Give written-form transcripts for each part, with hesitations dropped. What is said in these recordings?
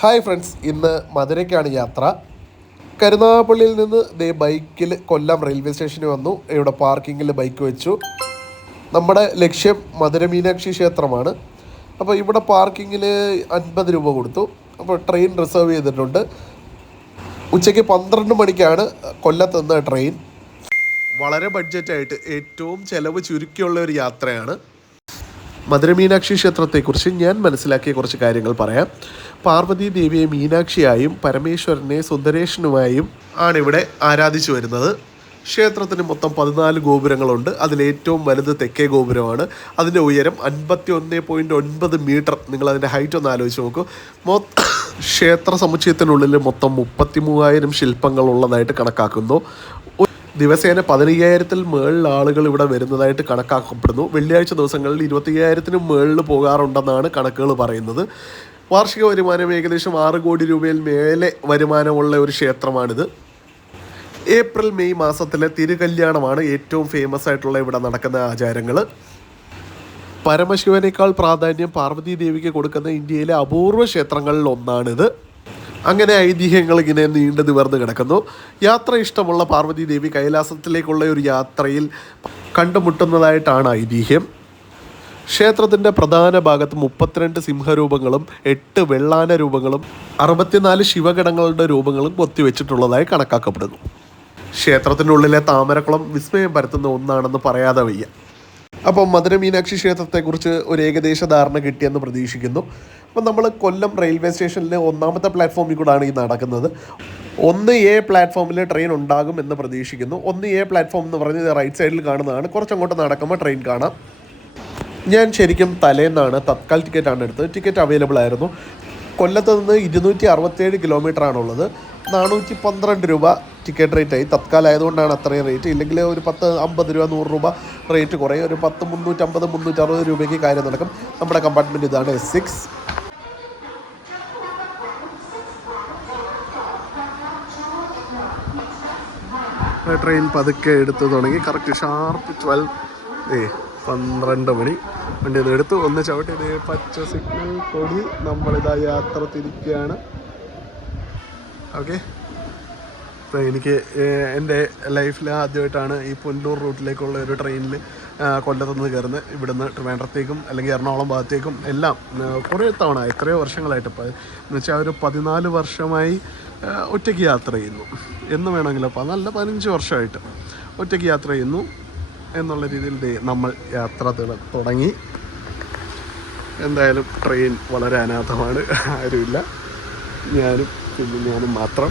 Hi friends, ഇന്ന് മധുരയ്ക്കാണ് യാത്ര. കരുനാഗപ്പള്ളിയിൽ നിന്ന് ബൈക്കിൽ കൊല്ലം റെയിൽവേ സ്റ്റേഷനിൽ വന്നു. ഇവിടെ പാർക്കിങ്ങിൽ ബൈക്ക് വെച്ചു. നമ്മുടെ ലക്ഷ്യം മധുര മീനാക്ഷി ക്ഷേത്രമാണ്. അപ്പോൾ ഇവിടെ പാർക്കിങ്ങിൽ 50 രൂപ കൊടുത്തു. അപ്പോൾ ട്രെയിൻ റിസർവ് ചെയ്തിട്ടുണ്ട്. ഉച്ചയ്ക്ക് 12 മണിക്കാണ് കൊല്ലത്ത് നിന്ന് ട്രെയിൻ. വളരെ ബഡ്ജറ്റായിട്ട് ഏറ്റവും ചിലവ് ചുരുക്കിയുള്ള ഒരു യാത്രയാണ്. മധുര മീനാക്ഷി ക്ഷേത്രത്തെക്കുറിച്ച് ഞാൻ മനസ്സിലാക്കിയ കുറച്ച് കാര്യങ്ങൾ പറയാം. പാർവതി ദേവിയെ മീനാക്ഷിയായും പരമേശ്വരനെ സുന്ദരേഷനുമായും ആണിവിടെ ആരാധിച്ചു വരുന്നത്. ക്ഷേത്രത്തിന് മൊത്തം 14 ഗോപുരങ്ങളുണ്ട്. അതിലേറ്റവും വലുത് തെക്കേ ഗോപുരമാണ്. അതിൻ്റെ ഉയരം 51.9 മീറ്റർ. നിങ്ങളതിൻ്റെ ഹൈറ്റ് ഒന്ന് ആലോചിച്ച് നോക്കൂ. ക്ഷേത്ര സമുച്ചയത്തിനുള്ളിൽ മൊത്തം 33,000 ശില്പങ്ങളുള്ളതായിട്ട് കണക്കാക്കുന്നു. ദിവസേന 15,000-ൽ മുകളിൽ ആളുകൾ ഇവിടെ വരുന്നതായിട്ട് കണക്കാക്കപ്പെടുന്നു. വെള്ളിയാഴ്ച ദിവസങ്ങളിൽ 25,000-നും മുകളിൽ പോകാറുണ്ടെന്നാണ് കണക്കുകൾ പറയുന്നത്. വാർഷിക വരുമാനം ഏകദേശം 6 കോടി രൂപയിൽ മേലെ വരുമാനമുള്ള ഒരു ക്ഷേത്രമാണിത്. ഏപ്രിൽ മെയ് മാസത്തിലെ തിരുകല്യാണമാണ് ഏറ്റവും ഫേമസ് ആയിട്ടുള്ള ഇവിടെ നടക്കുന്ന ആചാരങ്ങൾ. പരമശിവനേക്കാൾ പ്രാധാന്യം പാർവതി ദേവിക്ക് കൊടുക്കുന്ന ഇന്ത്യയിലെ അപൂർവ ക്ഷേത്രങ്ങളിൽ ഒന്നാണിത്. അങ്ങനെ ഐതിഹ്യങ്ങൾ ഇങ്ങനെ നീണ്ടു നിവർന്ന് കിടക്കുന്നു. യാത്ര ഇഷ്ടമുള്ള പാർവതി ദേവി കൈലാസത്തിലേക്കുള്ള ഒരു യാത്രയിൽ കണ്ടുമുട്ടുന്നതായിട്ടാണ് ഐതിഹ്യം. ക്ഷേത്രത്തിൻ്റെ പ്രധാന ഭാഗത്ത് 32 സിംഹരൂപങ്ങളും 8 വെള്ളാന രൂപങ്ങളും 64 ശിവഗണങ്ങളുടെ രൂപങ്ങളും കൊത്തിവെച്ചിട്ടുള്ളതായി കണക്കാക്കപ്പെടുന്നു. ക്ഷേത്രത്തിനുള്ളിലെ താമരക്കുളം വിസ്മയം പരത്തുന്ന ഒന്നാണെന്ന് പറയാതെ വയ്യ. അപ്പം മധുര മീനാക്ഷി ക്ഷേത്രത്തെക്കുറിച്ച് ഒരു ഏകദേശ ധാരണ കിട്ടിയെന്ന് പ്രതീക്ഷിക്കുന്നു. അപ്പം നമ്മൾ കൊല്ലം റെയിൽവേ സ്റ്റേഷനിൽ 1ാമത്തെ പ്ലാറ്റ്ഫോമിൽ കൂടാണ് ഈ നടക്കുന്നത്. 1A പ്ലാറ്റ്ഫോമിൽ ട്രെയിൻ ഉണ്ടാകും എന്ന് പ്രതീക്ഷിക്കുന്നു. 1A പ്ലാറ്റ്ഫോം എന്ന് പറഞ്ഞത് റൈറ്റ് സൈഡിൽ കാണുന്നതാണ്. കുറച്ചങ്ങോട്ട് നടക്കുമ്പോൾ ട്രെയിൻ കാണാം. ഞാൻ ശരിക്കും തലേന്നാണ് തത്കാൽ ടിക്കറ്റാണ് എടുത്തത്. ടിക്കറ്റ് അവൈലബിൾ ആയിരുന്നു. കൊല്ലത്ത് നിന്ന് 267 കിലോമീറ്ററാണുള്ളത്. 412 രൂപ ടിക്കറ്റ് റേറ്റായി. തത്കാൽ ആയതുകൊണ്ടാണ് അത്രയും റേറ്റ്. ഇല്ലെങ്കിൽ ഒരു 50 രൂപ 100 രൂപ റേറ്റ് കുറയും. ഒരു 350 360 രൂപയ്ക്ക് കാര്യം നടക്കും. നമ്മുടെ കമ്പാർട്ട്മെൻറ്റ് ഇതാണ് S6. ട്രെയിൻ പതുക്കെ എടുത്ത് തുടങ്ങി. കറക്റ്റ് ഷാർപ്പ് 12 മണി വണ്ടി ഇത് എടുത്തു. ഒന്ന് ചവിട്ടി പച്ച സിഗ്നൽ കൊടി. നമ്മളിതാ യാത്ര തിരിക്കുകയാണ്. ഓക്കെ, അപ്പോൾ എനിക്ക് എൻ്റെ ലൈഫിൽ ആദ്യമായിട്ടാണ് ഈ പുനലൂർ റൂട്ടിലേക്കുള്ള ഒരു ട്രെയിനിൽ കൊല്ലത്തുനിന്ന് കയറുന്നത്. ഇവിടുന്ന് ട്രിവാൻഡ്രത്തേക്കും അല്ലെങ്കിൽ എറണാകുളം ഭാഗത്തേക്കും എല്ലാം കുറേ തവണ എത്രയോ വർഷങ്ങളായിട്ട് എന്ന് വെച്ചാൽ ഒരു 14 വർഷമായി ഒറ്റയ്ക്ക് യാത്ര ചെയ്യുന്നു എന്ന് വേണമെങ്കിലും. അപ്പോൾ നല്ല 15 വർഷമായിട്ട് ഒറ്റയ്ക്ക് യാത്ര ചെയ്യുന്നു എന്നുള്ള രീതിയിൽ നമ്മൾ യാത്ര തുടങ്ങി. എന്തായാലും ട്രെയിൻ വളരെ അനാഥമാണ്. ആരുമില്ല, ഞാനും മാത്രം.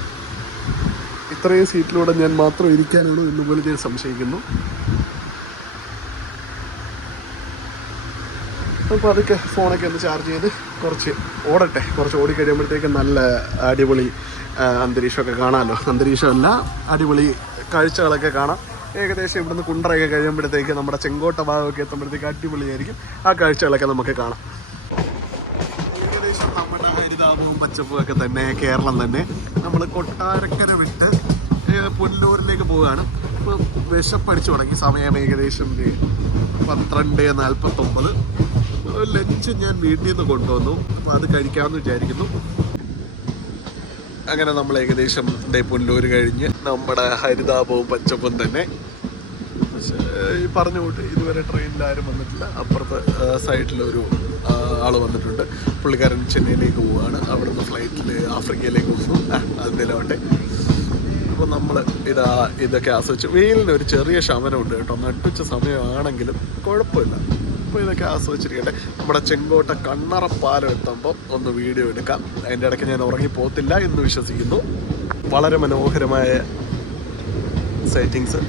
ഇത്രയും സീറ്റിലൂടെ ഞാൻ മാത്രം ഇരിക്കാനുള്ളൂ എന്ന് പോലും ഞാൻ സംശയിക്കുന്നു. അപ്പോൾ അതൊക്കെ ഫോണൊക്കെ ഒന്ന് ചാർജ് ചെയ്ത് കുറച്ച് ഓടിക്കഴിയുമ്പോഴത്തേക്ക് നല്ല അടിപൊളി അന്തരീക്ഷമൊക്കെ കാണാമല്ലോ. അന്തരീക്ഷമല്ല, അടിപൊളി കാഴ്ചകളൊക്കെ കാണാം. ഏകദേശം ഇവിടുന്ന് കുണ്ടറയൊക്കെ കഴിയുമ്പോഴത്തേക്ക് നമ്മുടെ ചെങ്കോട്ട ഭാഗമൊക്കെ എത്തുമ്പോഴത്തേക്ക് അടിപൊളിയായിരിക്കും. ആ കാഴ്ചകളൊക്കെ നമുക്ക് കാണാം. ഏകദേശം നമ്മുടെ ഹരിതാപവും പച്ചപ്പും ഒക്കെ തന്നെ കേരളം തന്നെ. നമ്മൾ കൊട്ടാരക്കര വിട്ട് പുനലൂരിലേക്ക് പോവുകയാണ്. ഇപ്പോൾ വിശപ്പടിച്ചു തുടങ്ങി. സമയം ഏകദേശം 12:49. ലഞ്ച് ഞാൻ വീട്ടിൽ നിന്ന് കൊണ്ടുവന്നു. അപ്പോൾ അത് കഴിക്കാമെന്ന് വിചാരിക്കുന്നു. അങ്ങനെ നമ്മൾ ഏകദേശം പുനലൂർ കഴിഞ്ഞ് നമ്മുടെ ഹരിതാപവും പച്ചപ്പും തന്നെ. പക്ഷേ ഈ പറഞ്ഞ കൂട്ട് ഇതുവരെ ട്രെയിനിൽ ആരും വന്നിട്ടില്ല. അപ്പുറത്തെ സൈഡിലൊരു ആൾ വന്നിട്ടുണ്ട്. പുള്ളിക്കാരൻ ചെന്നൈയിലേക്ക് പോവുകയാണ്. അവിടുന്ന് ഫ്ലൈറ്റിൽ ആഫ്രിക്കയിലേക്ക് പോകുന്നു. അതിലാവട്ടെ. അപ്പോൾ നമ്മൾ ഇതൊക്കെ ആസ്വദിച്ച്. വെയിലിന് ഒരു ചെറിയ ശമനമുണ്ട് കേട്ടോ. നട്ടുച്ച സമയമാണെങ്കിലും കുഴപ്പമില്ല. അപ്പോൾ ഇതൊക്കെ ആസ്വദിച്ചിരിക്കട്ടെ. നമ്മുടെ ചെങ്കോട്ട കണ്ണറപ്പാലം എത്തുമ്പോൾ ഒന്ന് വീഡിയോ എടുക്കാം. അതിൻ്റെ ഇടയ്ക്ക് ഞാൻ ഉറങ്ങിപ്പോകത്തില്ല എന്ന് വിശ്വസിക്കുന്നു. വളരെ മനോഹരമായ സൈറ്റിങ്സ്,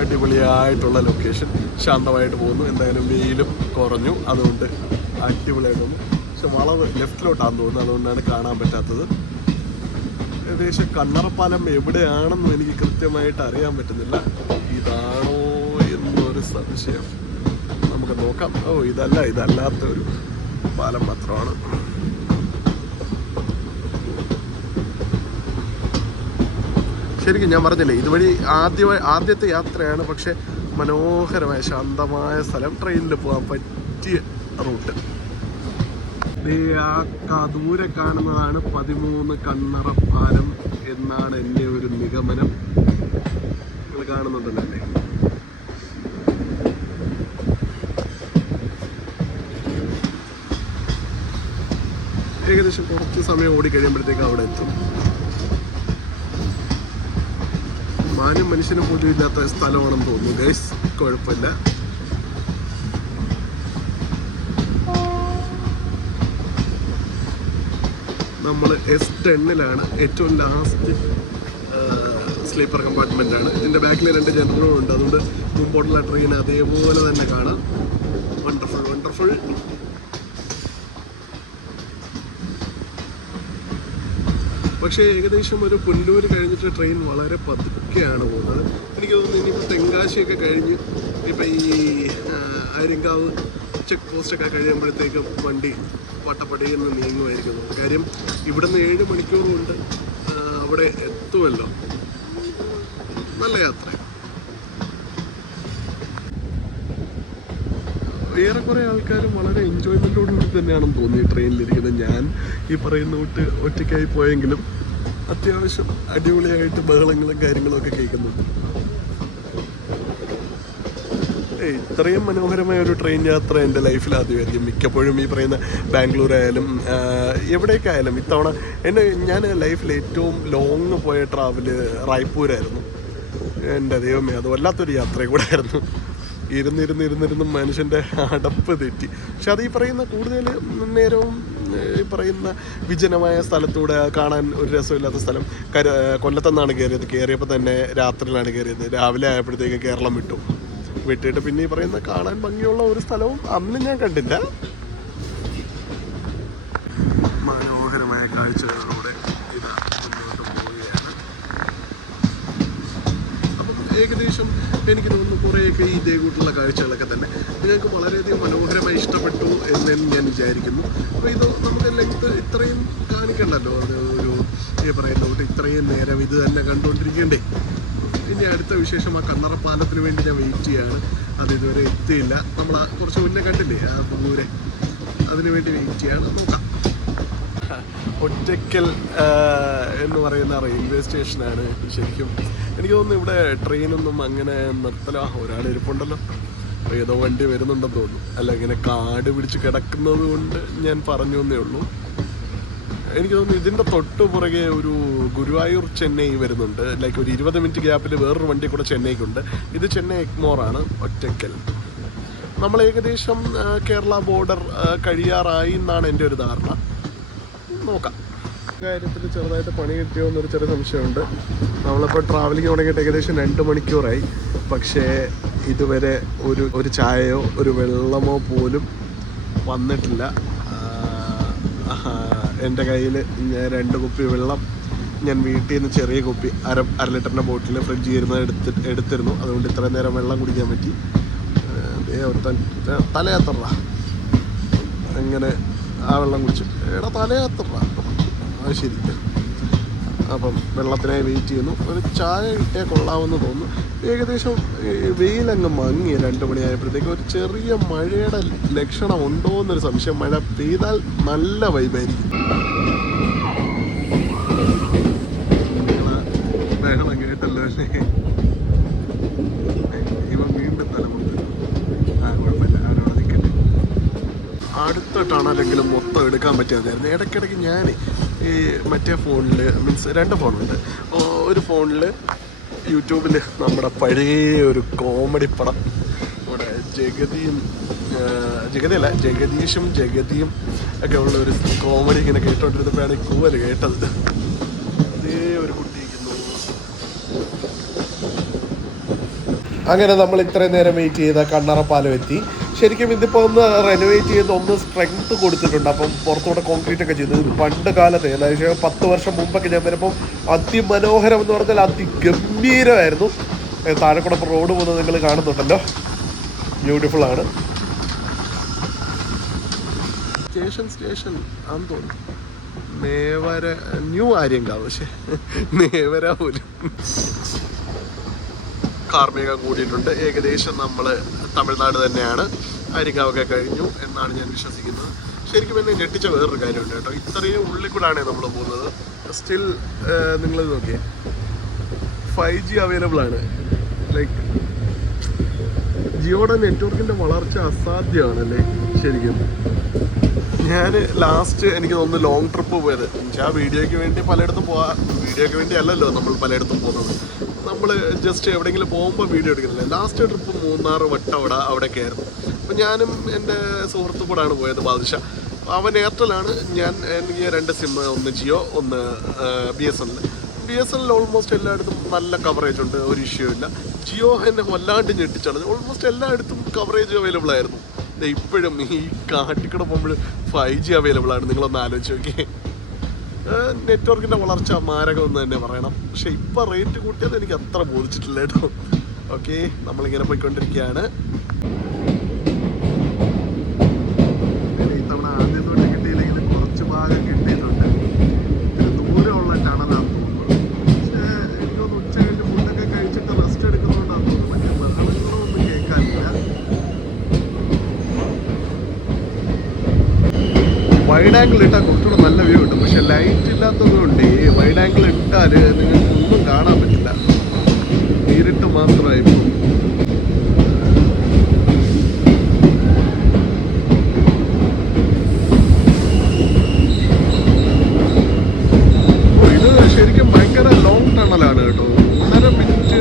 അടിപൊളിയായിട്ടുള്ള ലൊക്കേഷൻ, ശാന്തമായിട്ട് പോകുന്നു. എന്തായാലും വെയിലും കുറഞ്ഞു, അതുകൊണ്ട് അടിപൊളിയായിട്ട് തോന്നുന്നു. പക്ഷെ വളവ് ലെഫ്റ്റിലോട്ടാണെന്ന് തോന്നുന്നു, അതുകൊണ്ടാണ് കാണാൻ പറ്റാത്തത്. ഏകദേശം കണ്ണറപ്പാലം എവിടെയാണെന്നും എനിക്ക് കൃത്യമായിട്ട് അറിയാൻ പറ്റുന്നില്ല. ഇതാണോ എന്നൊരു സംശയം. നമുക്ക് നോക്കാം. ഇതല്ലാത്തൊരു പാലം മാത്രമാണ്. ശരിക്കും ഞാൻ പറഞ്ഞില്ലേ, ഇതുവഴി ആദ്യത്തെ യാത്രയാണ്. പക്ഷെ മനോഹരമായ ശാന്തമായ സ്ഥലം, ട്രെയിനിൽ പോകാൻ പറ്റിയ റൂട്ട്. ആ ദൂരെ കാണുന്നതാണ് 13 കണ്ണറ പാലം എന്നാണ് എൻ്റെ ഒരു നിഗമനം. നിങ്ങൾ കാണുന്നുണ്ടല്ലോ അല്ലേ? ഏകദേശം കുറച്ച് സമയം ഓടിക്കഴിയുമ്പോഴത്തേക്ക് അവിടെ എത്തും. മാനും മനുഷ്യനും പോലും ഇല്ലാത്ത സ്ഥലമാണെന്ന് തോന്നുന്നു ഗൈസ്. കുഴപ്പമില്ല. നമ്മൾ S10-ലാണ്, ഏറ്റവും ലാസ്റ്റ് സ്ലീപ്പർ കമ്പാർട്ട്മെൻറ്റാണ്. ഇതിൻ്റെ ബാക്കിൽ 2 ജനറലും ഉണ്ട്. അതുകൊണ്ട് മുമ്പോട്ടുള്ള ട്രെയിൻ അതേപോലെ തന്നെ കാണാം. Wonderful wonderful. പക്ഷേ ഏകദേശം ഒരു പുല്ലൂർ കഴിഞ്ഞിട്ട് ട്രെയിൻ വളരെ പതുക്കെയാണ് പോകുന്നത്. എനിക്ക് തോന്നുന്നു ഇനിയിപ്പോൾ തെങ്കാശിയൊക്കെ കഴിഞ്ഞ് ഇപ്പം ഈ ആര്യങ്കാവ് ചെക്ക് പോസ്റ്റൊക്കെ കഴിയുമ്പോഴത്തേക്കും വണ്ടി പട്ടപ്പടിയിൽ നിന്ന് നീങ്ങുമായിരിക്കുന്നു. കാര്യം ഇവിടുന്ന് 7 മണിക്കൂറുകൊണ്ട് അവിടെ എത്തുമല്ലോ. നല്ല യാത്ര. ഏറെക്കുറെ ആൾക്കാരും വളരെ എൻജോയ്മെൻറ്റോടുകൂടി തന്നെയാണെന്ന് തോന്നി ട്രെയിനിലിരിക്കുന്നത്. ഞാൻ ഈ പറയുന്ന കൂട്ട് ഒറ്റയ്ക്കായി പോയെങ്കിലും അത്യാവശ്യം അടിപൊളിയായിട്ട് ബഹളങ്ങളും കാര്യങ്ങളും ഒക്കെ കേൾക്കുന്നുണ്ട്. ഇത്രയും മനോഹരമായ ഒരു ട്രെയിൻ യാത്ര എൻ്റെ ലൈഫിൽ ആദ്യമായിരിക്കും. മിക്കപ്പോഴും ഈ പറയുന്ന ബാംഗ്ലൂർ ആയാലും എവിടേക്കായാലും ഇത്തവണ ഞാൻ ലൈഫിൽ ഏറ്റവും ലോങ് പോയ ട്രാവല് റായ്പൂരായിരുന്നു. എൻ്റെ ദൈവമേ, അത് വല്ലാത്തൊരു യാത്രയും കൂടെ ആയിരുന്നു. ഇരുന്നിരുന്ന് മനുഷ്യൻ്റെ അടപ്പ് തെറ്റി. പക്ഷെ അത് ഈ പറയുന്ന കൂടുതൽ നേരവും ഈ പറയുന്ന വിജനമായ സ്ഥലത്തൂടെ കാണാൻ ഒരു രസമില്ലാത്ത സ്ഥലം. കൊല്ലത്തുനിന്നാണ് കയറിയപ്പോൾ തന്നെ രാത്രിയിലാണ് കയറിയത്. രാവിലെ ആയപ്പോഴത്തേക്ക് കേരളം വിട്ടിട്ട് പിന്നെ ഈ പറയുന്ന കാണാൻ ഭംഗിയുള്ള ഒരു സ്ഥലവും അന്ന് ഞാൻ കണ്ടില്ല. മനോഹരമായ കാഴ്ചകളിലൂടെ ഇത് മുന്നോട്ട് പോവുകയാണ്. അപ്പം ഏകദേശം എനിക്ക് തോന്നുന്നു കുറേയൊക്കെ ഈ ഇതേകൂട്ടുള്ള കാഴ്ചകളൊക്കെ തന്നെ നിങ്ങൾക്ക് വളരെയധികം മനോഹരമായി ഇഷ്ടപ്പെട്ടു എന്ന് ഞാൻ വിചാരിക്കുന്നു. അപ്പോൾ ഇത് നമുക്ക് ലെങ്ത് ഇത്രയും കാണിക്കണ്ടല്ലോ. അത് ഒരു ഈ പറയുന്ന കൂട്ട് ഇത്രയും നേരം ഇത് തന്നെ കണ്ടുകൊണ്ടിരിക്കണ്ടേ. ഇനി അടുത്ത വിശേഷം ആ കണ്ണറ പാലത്തിന് വേണ്ടി ഞാൻ വെയിറ്റ് ചെയ്യാണ്. അത് ഇതുവരെ എത്തിയില്ല. നമ്മൾ കുറച്ച് മുന്നേ കണ്ടില്ലേ ആ ദൂരെ, അതിനു വേണ്ടി വെയിറ്റ് ചെയ്യാണ്. നോക്കാം. ഒറ്റയ്ക്കൽ എന്ന് പറയുന്ന റെയിൽവേ സ്റ്റേഷനാണ് ശരിക്കും. എനിക്ക് തോന്നുന്നു ഇവിടെ ട്രെയിനൊന്നും അങ്ങനെ നിർത്തല. ഒരാളിരിപ്പുണ്ടല്ലോ, ഏതോ വണ്ടി വരുന്നുണ്ടെന്ന് തോന്നുന്നു. അല്ല, ഇങ്ങനെ കാട് പിടിച്ച് കിടക്കുന്നത് കൊണ്ട് ഞാൻ പറഞ്ഞു എന്നേ ഉള്ളൂ. എനിക്ക് തോന്നുന്നു ഇതിൻ്റെ തൊട്ട് പുറകെ ഒരു ഗുരുവായൂർ ചെന്നൈ വരുന്നുണ്ട്. ലൈക്ക് ഒരു 20 മിനിറ്റ് ഗ്യാപ്പിൽ വേറൊരു വണ്ടി കൂടെ ചെന്നൈക്കുണ്ട്. ഇത് ചെന്നൈ എഗ്മോറാണ് ഒറ്റയ്ക്കൽ. നമ്മൾ ഏകദേശം കേരള ബോർഡർ കഴിയാറായി എന്നാണ് എൻ്റെ ഒരു ധാരണ. നോക്കാം. കാര്യത്തിൽ ചെറുതായിട്ട് പണി കിട്ടിയോ എന്നൊരു ചെറിയ സംശയമുണ്ട്. നമ്മളിപ്പോൾ ട്രാവലിംഗ് തുടങ്ങിയിട്ട് ഏകദേശം 2 മണിക്കൂറായി. പക്ഷേ ഇതുവരെ ഒരു ചായയോ ഒരു വെള്ളമോ പോലും വന്നിട്ടില്ല. എൻ്റെ കയ്യിൽ 2 കുപ്പി വെള്ളം ഞാൻ വീട്ടിൽ നിന്ന് ചെറിയ കുപ്പി അര ലിറ്ററിൻ്റെ ബോട്ടിൽ ഫ്രിഡ്ജിൽ ഇരുന്ന് എടുത്തിരുന്നു. അതുകൊണ്ട് ഇത്രയും നേരം വെള്ളം കുടിക്കാൻ പറ്റി. തലയാത്ര അങ്ങനെ ആ വെള്ളം കുടിച്ചു. തലയാത്ര അത് ശരി. അപ്പം വെള്ളത്തിനായി വെയിറ്റ് ചെയ്യുന്നു. ഒരു ചായ കിട്ടിയാൽ കൊള്ളാമെന്ന് തോന്നുന്നു. ഏകദേശം വെയിലങ്ങ് മങ്ങി 2 മണിയായപ്പോഴത്തേക്ക് ഒരു ചെറിയ മഴയുടെ ലക്ഷണം ഉണ്ടോ എന്നൊരു സംശയം. മഴ പെയ്താൽ നല്ല വൈബായിരിക്കും. ബഹളം കേട്ടല്ലോ അല്ലേ? ഇവൻ വീണ്ടും തലമുണ്ട്. കുഴപ്പമില്ല, അവനവിടെ നിൽക്കട്ടെ. അടുത്ത ടണലെങ്കിലും മൊത്തം എടുക്കാൻ പറ്റിയതായിരുന്നു. ഇടയ്ക്കിടയ്ക്ക് ഞാൻ ഈ മറ്റേ ഫോണിൽ മീൻസ് 2 ഫോണുണ്ട്. ഒരു ഫോണിൽ യൂട്യൂബിൽ നമ്മുടെ പഴയ ഒരു കോമഡി പടം, നമ്മുടെ ജഗദീഷും ജഗതിയും ഒക്കെ ഉള്ള ഒരു കോമഡി ഇങ്ങനെ കേട്ടോണ്ടിരുന്നപ്പോഴാണ് ഈ കൂവല് കേട്ടത്. അതേ ഒരു കുട്ടിയിരിക്കുന്നു. അങ്ങനെ നമ്മൾ ഇത്രയും നേരം വെയിറ്റ് ചെയ്ത കണ്ണറ പാലം എത്തി. ശരിക്കും ഇതിപ്പോൾ ഒന്ന് റെനോവേറ്റ് ചെയ്ത് ഒന്ന് സ്ട്രെങ്ത് കൊടുത്തിട്ടുണ്ട്. അപ്പം പുറത്തൂടെ കോൺക്രീറ്റ് ഒക്കെ ചെയ്തു. പണ്ട് കാലത്ത് ഏകദേശം 10 വർഷം മുമ്പൊക്കെ ഞാൻ വരുമ്പം അതിമനോഹരം എന്ന് പറഞ്ഞാൽ അതിഗംഭീരമായിരുന്നു. താഴെ കൂടെ റോഡ് പോകുന്നത് നിങ്ങൾ കാണുന്നുണ്ടല്ലോ. ബ്യൂട്ടിഫുൾ ആണ്. സ്റ്റേഷൻ ആണെന്ന് തോന്നുന്നു. നേവര ന്യൂ ആര്യങ്കാവ്. പക്ഷേ നേവര പോലും കാർമികം കൂടിയിട്ടുണ്ട്. ഏകദേശം നമ്മൾ തമിഴ്നാട് തന്നെയാണ്. ആര്യങ്കാവൊക്കെ കഴിഞ്ഞു എന്നാണ് ഞാൻ വിശ്വസിക്കുന്നത്. ശരിക്കും എന്നെ ഞെട്ടിച്ച വേറൊരു കാര്യമുണ്ട് കേട്ടോ. ഇത്രയും ഉള്ളിൽ കൂടാണ് നമ്മൾ പോകുന്നത്. സ്റ്റിൽ നിങ്ങൾ നോക്കിയേ 5G അവൈലബിൾ ആണ്. ലൈക്ക് ജിയോയുടെ നെറ്റ്വർക്കിൻ്റെ വളർച്ച അസാധ്യമാണല്ലേ ശരിക്കും. ഞാൻ ലാസ്റ്റ് എനിക്ക് തോന്നുന്നു ലോങ് ട്രിപ്പ് പോയത്, ആ വീഡിയോയ്ക്ക് വേണ്ടി പലയിടത്തും വീഡിയോയ്ക്ക് വേണ്ടി അല്ലല്ലോ നമ്മൾ പലയിടത്തും പോകുന്നത്. നമ്മൾ ജസ്റ്റ് എവിടെയെങ്കിലും പോകുമ്പോൾ വീഡിയോ എടുക്കുന്നില്ല. ലാസ്റ്റ് ട്രിപ്പ് മൂന്നാർ, വട്ടവട അവിടെയൊക്കെ ആയിരുന്നു. അപ്പോൾ ഞാനും എൻ്റെ സുഹൃത്തു കൂടാണ് പോയത്, ബാദുഷ. അവൻ എയർടെലാണ്, എനിക്ക് 2 സിം, ഒന്ന് ജിയോ, ഒന്ന് BSNL. BSNL ഓൾമോസ്റ്റ് എല്ലായിടത്തും നല്ല കവറേജ് ഉണ്ട്, ഒരു ഇഷ്യൂ ഇല്ല. ജിയോ എന്നെ വല്ലാണ്ട് ഞെട്ടിച്ചാണ്. ഓൾമോസ്റ്റ് എല്ലായിടത്തും കവറേജ് അവൈലബിൾ ആയിരുന്നു. ഇപ്പോഴും ഈ കാട്ടിക്കൂടെ പോകുമ്പോൾ 5G അവൈലബിൾ ആണ്. നിങ്ങളൊന്ന് ആലോചിച്ച് നോക്കിയേ. നെറ്റ്വർക്കിൻ്റെ വളർച്ച മാരകമെന്ന് തന്നെ പറയണം. പക്ഷെ ഇപ്പം റേറ്റ് കൂട്ടിയത് എനിക്ക് അത്ര ബോധിച്ചിട്ടില്ല കേട്ടോ. ഓക്കെ, നമ്മളിങ്ങനെ പോയിക്കൊണ്ടിരിക്കുകയാണ്. ഇത്തവണ ആദ്യം തൊട്ട് കിട്ടിയില്ലെങ്കിൽ കുറച്ച് ഭാഗം കിട്ടിയിട്ടുണ്ട്. ദൂരമുള്ള ടണലാണെന്ന് തോന്നുന്നു. പക്ഷേ എനിക്കൊന്ന് ഉച്ച കഴിഞ്ഞ് ഫുഡൊക്കെ കഴിച്ചിട്ട് റെസ്റ്റ് എടുക്കുന്നതുകൊണ്ടാണെന്ന് തോന്നുന്നു. മറ്റേ ബഹളങ്ങളോ ഒന്നും കേൾക്കാനില്ല. വൈഡ് ആംഗിൾ ഇട്ടാൽ കുറച്ചുകൂടെ നല്ല വ്യൂ കിട്ടും. പക്ഷെ ലൈറ്റ് ഇല്ലാത്തതുകൊണ്ട് ഈ വൈഡ് ആംഗിൾ ഇട്ടാൽ നിങ്ങൾക്ക് ഒന്നും കാണാൻ പറ്റില്ല, നേരിട്ട് മാത്രമായി പോകും. ഇത് ശരിക്കും ഭയങ്കര ലോങ് ടണലാണ് കേട്ടോ. 1.5 മിനിറ്റ്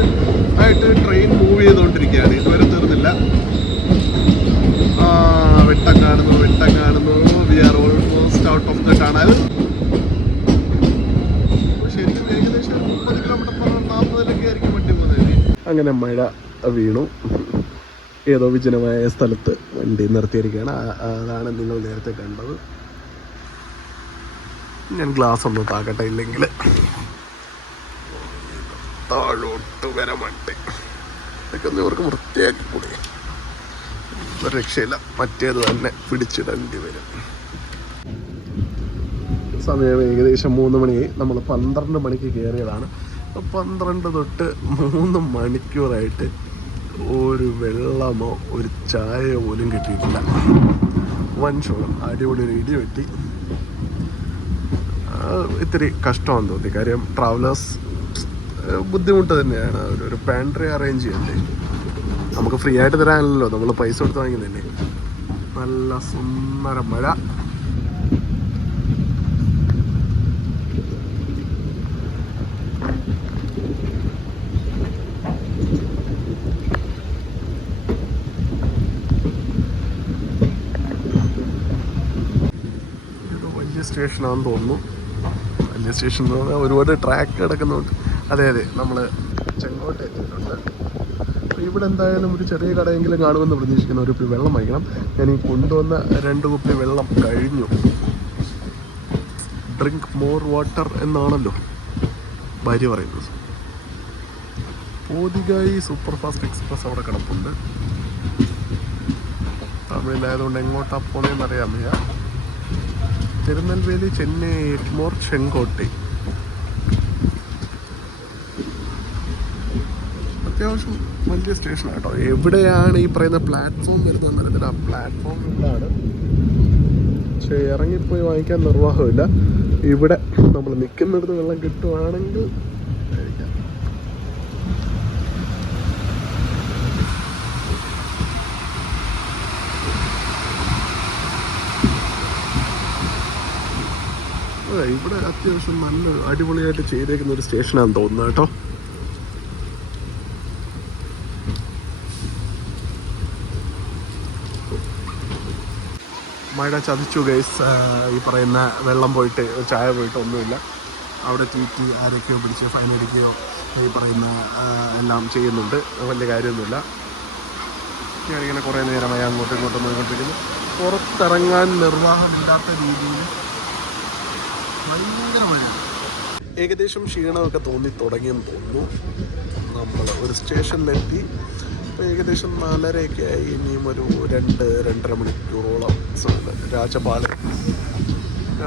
ആയിട്ട് ട്രെയിൻ മൂവ് ചെയ്തുകൊണ്ടിരിക്കുകയാണ്, ഇതുവരെ തീർന്നില്ല. വെട്ടം കാണുന്നു. We are almost out of the tunnel. ശരിക്കും ഏകദേശം 30 കിലോമീറ്റർ 40 ആയിരിക്കും വണ്ടി പോകുന്നത്. അങ്ങനെ മഴ വീണു. ഏതോ വിജനമായ സ്ഥലത്ത് വണ്ടി നിർത്തിയിരിക്കുകയാണ്. അതാണ് നിങ്ങൾ നേരത്തെ കണ്ടത്. ഞാൻ ഗ്ലാസ് ഒന്ന് താക്കട്ടെ, ഇല്ലെങ്കിൽ താഴോട്ട് വരാൻ വേണ്ടി ഇതൊക്കെ ഒന്ന് ഇവർക്ക് വൃത്തിയാക്കി കൂടി. ഒരു രക്ഷയില്ല, മറ്റേത് തന്നെ പിടിച്ചിടേണ്ടി വരും. സമയം ഏകദേശം 3 മണിയായി. നമ്മൾ 12 മണിക്ക് കയറിയതാണ്. 12 തൊട്ട് 3 മണിക്കൂറായിട്ട് ഒരു വെള്ളമോ ഒരു ചായയോ പോലും കിട്ടിയിട്ടില്ല. വൻ ഷോകം, അടിപൊളി ഒരു ഇടി വെട്ടി. ഇത്തിരി കഷ്ടമാണെന്ന് തോന്നി. കാര്യം ട്രാവലേഴ്സ് ബുദ്ധിമുട്ട് തന്നെയാണ്. ഒരു പാൻട്രി അറേഞ്ച് ചെയ്യണ്ടേ. നമുക്ക് ഫ്രീ ആയിട്ട് തരാനല്ലോ, നമ്മൾ പൈസ കൊടുത്ത് വാങ്ങിക്കുന്നതല്ലേ. നല്ല സുന്ദര മഴ. ഇത് വലിയ സ്റ്റേഷനാണെന്ന് തോന്നുന്നു. വലിയ സ്റ്റേഷൻ എന്ന് പറഞ്ഞാൽ ഒരുപാട് ട്രാക്ക് കിടക്കുന്നുണ്ട്. അതെ, നമ്മൾ ചെങ്കോട്ട എത്തിയിട്ടുണ്ട്. ഇവിടെ എന്തായാലും ഒരു ചെറിയ കടയെങ്കിലും കാണുമെന്ന് പ്രതീക്ഷിക്കുന്നു. 1 കുപ്പി വെള്ളം വാങ്ങിക്കണം. ഞാൻ ഈ കൊണ്ടുവന്ന 2 കുപ്പി വെള്ളം കഴിഞ്ഞു. ഡ്രിങ്ക് മോർ വാട്ടർ എന്നാണല്ലോ ഭാര്യ പറയുന്നത്. പോതികായി സൂപ്പർ ഫാസ്റ്റ് എക്സ്പ്രസ് അവിടെ കിടപ്പുണ്ട്. തമിഴിലായതുകൊണ്ട് എങ്ങോട്ടാ പോണേന്ന് അറിയാൻ വയ്യ. തിരുനെൽവേലി, ചെന്നൈ, എഗ്മോർ, ചെങ്കോട്ടை. അത്യാവശ്യം വലിയ സ്റ്റേഷൻ കേട്ടോ. എവിടെയാണ് ഈ പറയുന്ന പ്ലാറ്റ്ഫോം വരുന്നതെന്ന് അറിയത്തില്ല. ആ പ്ലാറ്റ്ഫോം ഇവിടാണ്. പക്ഷേ ഇറങ്ങിപ്പോയി വാങ്ങിക്കാൻ നിർവാഹമില്ല. ഇവിടെ നമ്മൾ നിൽക്കുന്നിടത്ത് വെള്ളം കിട്ടുവാണെങ്കിൽ കഴിക്കാം. ഇവിടെ അത്യാവശ്യം നല്ല അടിപൊളിയായിട്ട് ചെയ്തേക്കുന്ന ഒരു സ്റ്റേഷനാണെന്ന് തോന്നുന്നു കേട്ടോ. മഴ ചതിച്ചു ഗൈസ്. ഈ പറയുന്ന വെള്ളം പോയിട്ട് ചായ പോയിട്ട് ഒന്നുമില്ല. അവിടെ തീറ്റി ആരൊക്കെയോ പിടിച്ച് ഫൈൻ അടിക്കുകയോ ഈ പറയുന്ന എല്ലാം ചെയ്യുന്നുണ്ട്. വലിയ കാര്യമൊന്നുമില്ല. ഞാനിങ്ങനെ കുറേ നേരമായി അങ്ങോട്ടും ഇങ്ങോട്ടും പോയിക്കൊണ്ടിരിക്കുന്നു. പുറത്തിറങ്ങാൻ നിർവാഹമില്ലാത്ത രീതിയിൽ ഭയങ്കര മഴയാണ്. ഏകദേശം ക്ഷീണമൊക്കെ തോന്നി തുടങ്ങിയെന്ന് തോന്നുന്നു. നമ്മൾ ഒരു സ്റ്റേഷനിലെത്തി. ഏകദേശം 4:30 ആയി. ഇനിയും ഒരു 2-2.5 മണിക്കൂറോളം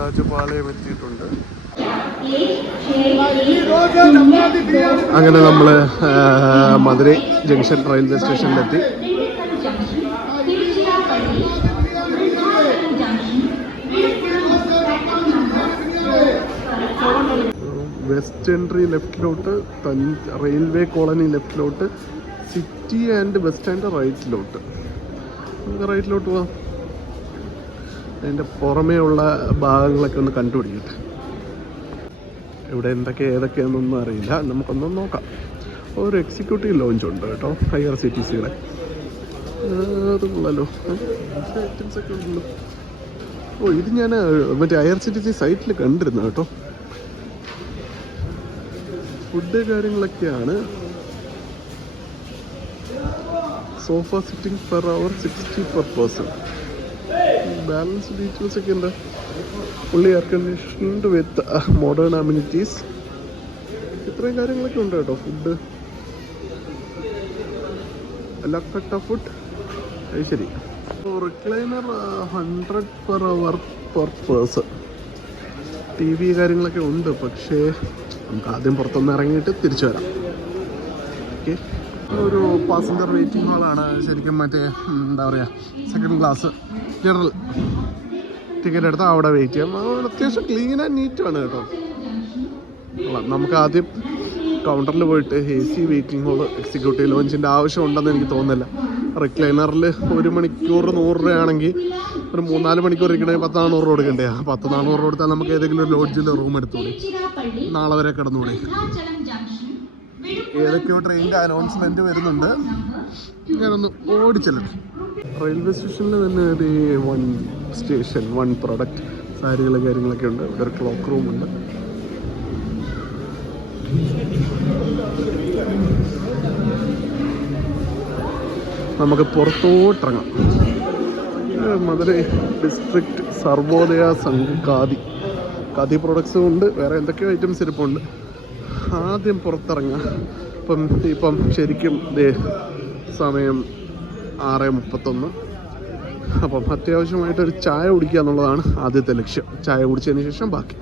രാജപാളയം എത്തിയിട്ടുണ്ട്. അങ്ങനെ നമ്മൾ മധുരൈ ജംഗ്ഷൻ റെയിൽവേ സ്റ്റേഷനിലെത്തി. വെസ്റ്റ് എൻട്രി ലെഫ്റ്റിലോട്ട്, റെയിൽവേ കോളനി ലെഫ്റ്റിലോട്ട്, സിറ്റി ആൻഡ് ബസ് സ്റ്റാൻഡ് റൈറ്റിലോട്ട്. നമുക്ക് റൈറ്റിലോട്ട് പോവാം. അതിൻ്റെ പുറമേ ഉള്ള ഭാഗങ്ങളൊക്കെ ഒന്ന് കണ്ടുപിടിക്കട്ടെ. ഇവിടെ എന്തൊക്കെ ഏതൊക്കെയാണെന്നൊന്നും അറിയില്ല, നമുക്കൊന്നും നോക്കാം. ഒരു എക്സിക്യൂട്ടീവ് ലോഞ്ച് ഉണ്ട് കേട്ടോ, IRCTCയുടെ. അതുള്ളല്ലോ, ഐറ്റംസ് ഒക്കെ ഉണ്ടല്ലോ. ഇത് ഞാൻ മറ്റേ IRCTC സൈറ്റിൽ കണ്ടിരുന്നു കേട്ടോ. ഫുഡ് കാര്യങ്ങളൊക്കെയാണ്. Sofa sitting per hour 60 per person. Balance details ഒക്കെ ഉണ്ട്. Fully air conditioned with modern amenities. ഇത്രയും കാര്യങ്ങളൊക്കെ ഉണ്ട് കേട്ടോ. ഫുഡ് ലക്കട്ട ഫുഡ്. അത് ശരി. Recliner 100 per hour per person. TV കാര്യങ്ങളൊക്കെ ഉണ്ട്. പക്ഷേ നമുക്ക് ആദ്യം പുറത്തൊന്ന് ഇറങ്ങിയിട്ട് തിരിച്ചു വരാം. ഓക്കെ. ഒരു പാസഞ്ചർ വെയിറ്റിംഗ് ഹാളാണ് ശരിക്കും. മറ്റേ എന്താ പറയുക, സെക്കൻഡ് ക്ലാസ് ജനറൽ ടിക്കറ്റ് എടുത്താൽ അവിടെ വെയിറ്റ് ചെയ്യാം. അവിടെ അത്യാവശ്യം ക്ലീൻ ആൻഡ് നീറ്റാണ് കേട്ടോ. നമുക്ക് ആദ്യം കൗണ്ടറിൽ പോയിട്ട് AC വെയിറ്റിംഗ് ഹാൾ എക്സിക്യൂട്ടീവ് ലോഞ്ചിൻ്റെ ആവശ്യം ഉണ്ടെന്ന് എനിക്ക് തോന്നുന്നില്ല. റിക്ലൈനറിൽ 1 മണിക്കൂർ 100 രൂപയാണെങ്കിൽ ഒരു 3-4 മണിക്കൂർ ഇരിക്കണമെങ്കിൽ 10-400 കൊടുക്കണ്ടേ? 10-400 കൊടുത്താൽ നമുക്ക് ഏതെങ്കിലും ഒരു ലോഡ്ജിൽ റൂം എടുത്തുകൂടെ? നാളെ വരെ കിടന്നുകൂടെ? ഏതൊക്കെയോ ട്രെയിനിൻ്റെ അനൗൺസ്മെൻറ്റ് വരുന്നുണ്ട്. ഞാനൊന്ന് ഓടിച്ചല്ലോ. റെയിൽവേ സ്റ്റേഷനിൽ തന്നെ ഒരു 1 സ്റ്റേഷൻ 1 പ്രൊഡക്റ്റ് സാരികൾ കാര്യങ്ങളൊക്കെ ഉണ്ട്. ഇവിടെ ഒരു ക്ലോക്ക് റൂമുണ്ട്. നമുക്ക് പുറത്തോട്ടിറങ്ങാം. മധുരൈ ഡിസ്ട്രിക്ട് സർവോദയ സംഘ് ഖാദി പ്രൊഡക്ട്സും ഉണ്ട്. വേറെ എന്തൊക്കെയോ ഐറ്റംസ് ഇരിപ്പുണ്ട്. ആദ്യം പുറത്തിറങ്ങാം. ഇപ്പം ശരിക്കും സമയം 6:31. അപ്പം അത്യാവശ്യമായിട്ടൊരു ചായ കുടിക്കുക എന്നുള്ളതാണ് ആദ്യത്തെ ലക്ഷ്യം. ചായ കുടിച്ചതിന് ശേഷം ബാക്കി.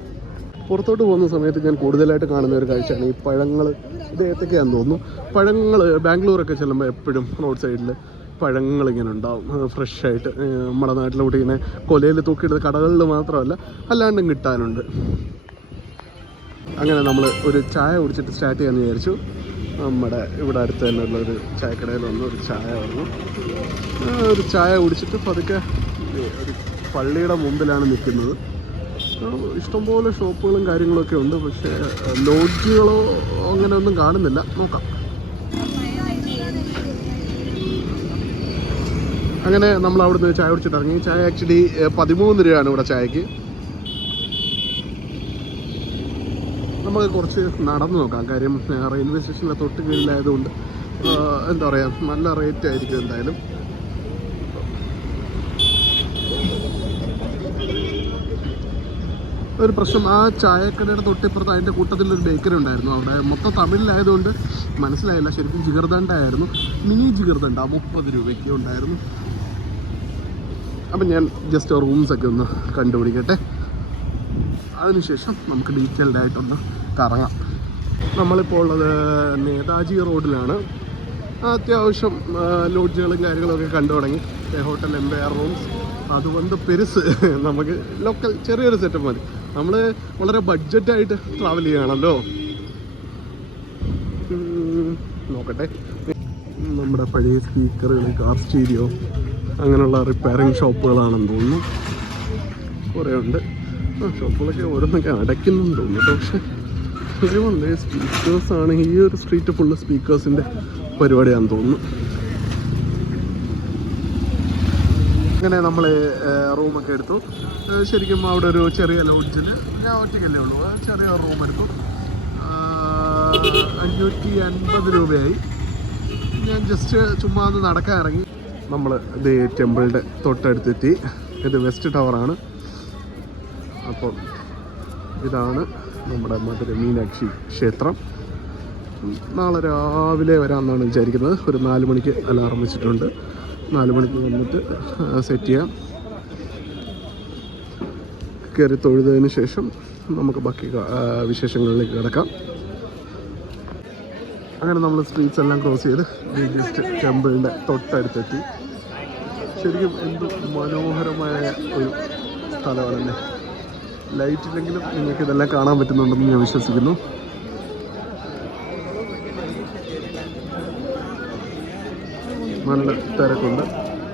പുറത്തോട്ട് പോകുന്ന സമയത്ത് ഞാൻ കൂടുതലായിട്ട് കാണുന്ന ഒരു കാഴ്ചയാണ് ഈ പഴങ്ങൾ. ഇത് ഏതൊക്കെയാണെന്ന് തോന്നുന്നു. പഴങ്ങൾ ബാംഗ്ലൂരൊക്കെ ചെല്ലുമ്പോൾ എപ്പോഴും റോഡ് സൈഡിൽ പഴങ്ങളിങ്ങനെ ഉണ്ടാവും, ഫ്രഷായിട്ട്. നമ്മുടെ നാട്ടിലോട്ട് ഇങ്ങനെ കൊലയിൽ തൂക്കിയിടുന്ന കടകളിൽ മാത്രമല്ല അല്ലാണ്ടും കിട്ടാനുണ്ട്. അങ്ങനെ നമ്മൾ ഒരു ചായ കുടിച്ചിട്ട് സ്റ്റാർട്ട് ചെയ്യാമെന്ന് വിചാരിച്ചു. നമ്മുടെ ഇവിടെ അടുത്ത് തന്നെ ഉള്ളൊരു ചായക്കടയിൽ വന്ന് ഒരു ചായ വന്നു. ഒരു ചായ കുടിച്ചിട്ട് പതുക്കെ ഒരു പള്ളിയുടെ മുമ്പിലാണ് നിൽക്കുന്നത്. ഇഷ്ടംപോലെ ഷോപ്പുകളും കാര്യങ്ങളൊക്കെ ഉണ്ട്. പക്ഷേ ലോഡ്ജുകളോ അങ്ങനെ ഒന്നും കാണുന്നില്ല. നോക്കാം. അങ്ങനെ നമ്മൾ അവിടുന്ന് ചായ കുടിച്ചിട്ട് ഇറങ്ങി. ചായ ആക്ച്വലി 13 രൂപയാണ് ഇവിടെ ചായക്ക്. നമുക്ക് കുറച്ച് നടന്നു നോക്കാം. കാര്യം റെയിൽവേ സ്റ്റേഷനിലെ തൊട്ട് കീഴിലായതുകൊണ്ട് എന്താ പറയുക, നല്ല റേറ്റ് ആയിരിക്കും എന്തായാലും. ഒരു പ്രശ്നം, ആ ചായക്കടയുടെ തൊട്ടിപ്പുറത്ത് അതിൻ്റെ കൂട്ടത്തിലൊരു ബേക്കറി ഉണ്ടായിരുന്നു. അവിടെ മൊത്തം തമിഴിലായതുകൊണ്ട് മനസ്സിലായില്ല. ശരിക്കും ജിഗർദണ്ഡ ആയിരുന്നു. മിനി ജിഗർദണ്ഡ 30 രൂപയ്ക്ക് ഉണ്ടായിരുന്നു. അപ്പം ഞാൻ ജസ്റ്റ് റൂംസൊക്കെ ഒന്ന് കണ്ടുപിടിക്കട്ടെ. അതിനുശേഷം നമുക്ക് ഡീറ്റെയിൽഡ് ആയിട്ടൊന്ന് കറങ്ങാം. നമ്മളിപ്പോൾ ഉള്ളത് നേതാജി റോഡിലാണ്. അത്യാവശ്യം ലോഡ്ജുകളും കാര്യങ്ങളൊക്കെ കണ്ടു തുടങ്ങി. ഹോട്ടൽ എംപയർ റൂംസ്, അതുകൊണ്ട് പെരുസ്. നമുക്ക് ലോക്കൽ ചെറിയൊരു സെറ്റപ്പ് മതി. നമ്മൾ വളരെ ബഡ്ജറ്റായിട്ട് ട്രാവൽ ചെയ്യുകയാണല്ലോ. നോക്കട്ടെ. നമ്മുടെ പഴയ സ്പീക്കറുകൾ, കാർ സ്റ്റീരിയോ, അങ്ങനെയുള്ള റിപ്പയറിങ് ഷോപ്പുകളാണെന്ന് തോന്നുന്നു. കുറേ ഉണ്ട്. ഷോപ്പുകളൊക്കെ ഓരോന്നൊക്കെ അടയ്ക്കുന്നെന്ന് തോന്നുന്നു. പക്ഷേ ഒരുപാട് സ്പീക്കേഴ്സാണ്. ഈ ഒരു സ്ട്രീറ്റ് ഫുള്ള് സ്പീക്കേഴ്സിൻ്റെ പരിപാടിയാണെന്ന് തോന്നുന്നു. അങ്ങനെ നമ്മൾ റൂമൊക്കെ എടുത്തു. ശരിക്കും അവിടെ ഒരു ചെറിയ ലോഡ്ജിൽ ഞാൻ ഒറ്റയ്ക്കല്ലേ ഉള്ളൂ. ചെറിയ റൂം എടുത്തു. 550 രൂപയായി. ഞാൻ ജസ്റ്റ് ചുമ്മാ ഒന്ന് നടക്കാൻ ഇറങ്ങി. നമ്മൾ ഇത് ടെമ്പിളിൻ്റെ തൊട്ടടുത്തെത്തി. ഇത് വെസ്റ്റ് ടവറാണ്. അപ്പം ഇതാണ് നമ്മുടെ മധുര മീനാക്ഷി ക്ഷേത്രം. നാളെ രാവിലെ വരാമെന്നാണ് വിചാരിക്കുന്നത്. ഒരു 4 മണിക്ക് അലാറം വെച്ചിട്ടുണ്ട്. 4 മണിക്ക് വന്നിട്ട് സെറ്റ് ചെയ്യാം. കയറി തൊഴുതതിന് ശേഷം നമുക്ക് ബാക്കി വിശേഷങ്ങളിലേക്ക് കിടക്കാം. അങ്ങനെ നമ്മൾ സ്ട്രീറ്റ്സ് എല്ലാം ക്രോസ് ചെയ്ത് ജസ്റ്റ് ടെമ്പിളിൻ്റെ തൊട്ടടുത്തെത്തി. ശരിക്കും എന്ത് മനോഹരമായ ഒരു സ്ഥലമാണല്ലേ. ലൈറ്റ് ഇല്ലെങ്കിലും നിങ്ങൾക്ക് ഇതെല്ലാം കാണാൻ പറ്റുന്നുണ്ടെന്ന് ഞാൻ വിശ്വസിക്കുന്നു. നല്ല തിരക്കുണ്ട്.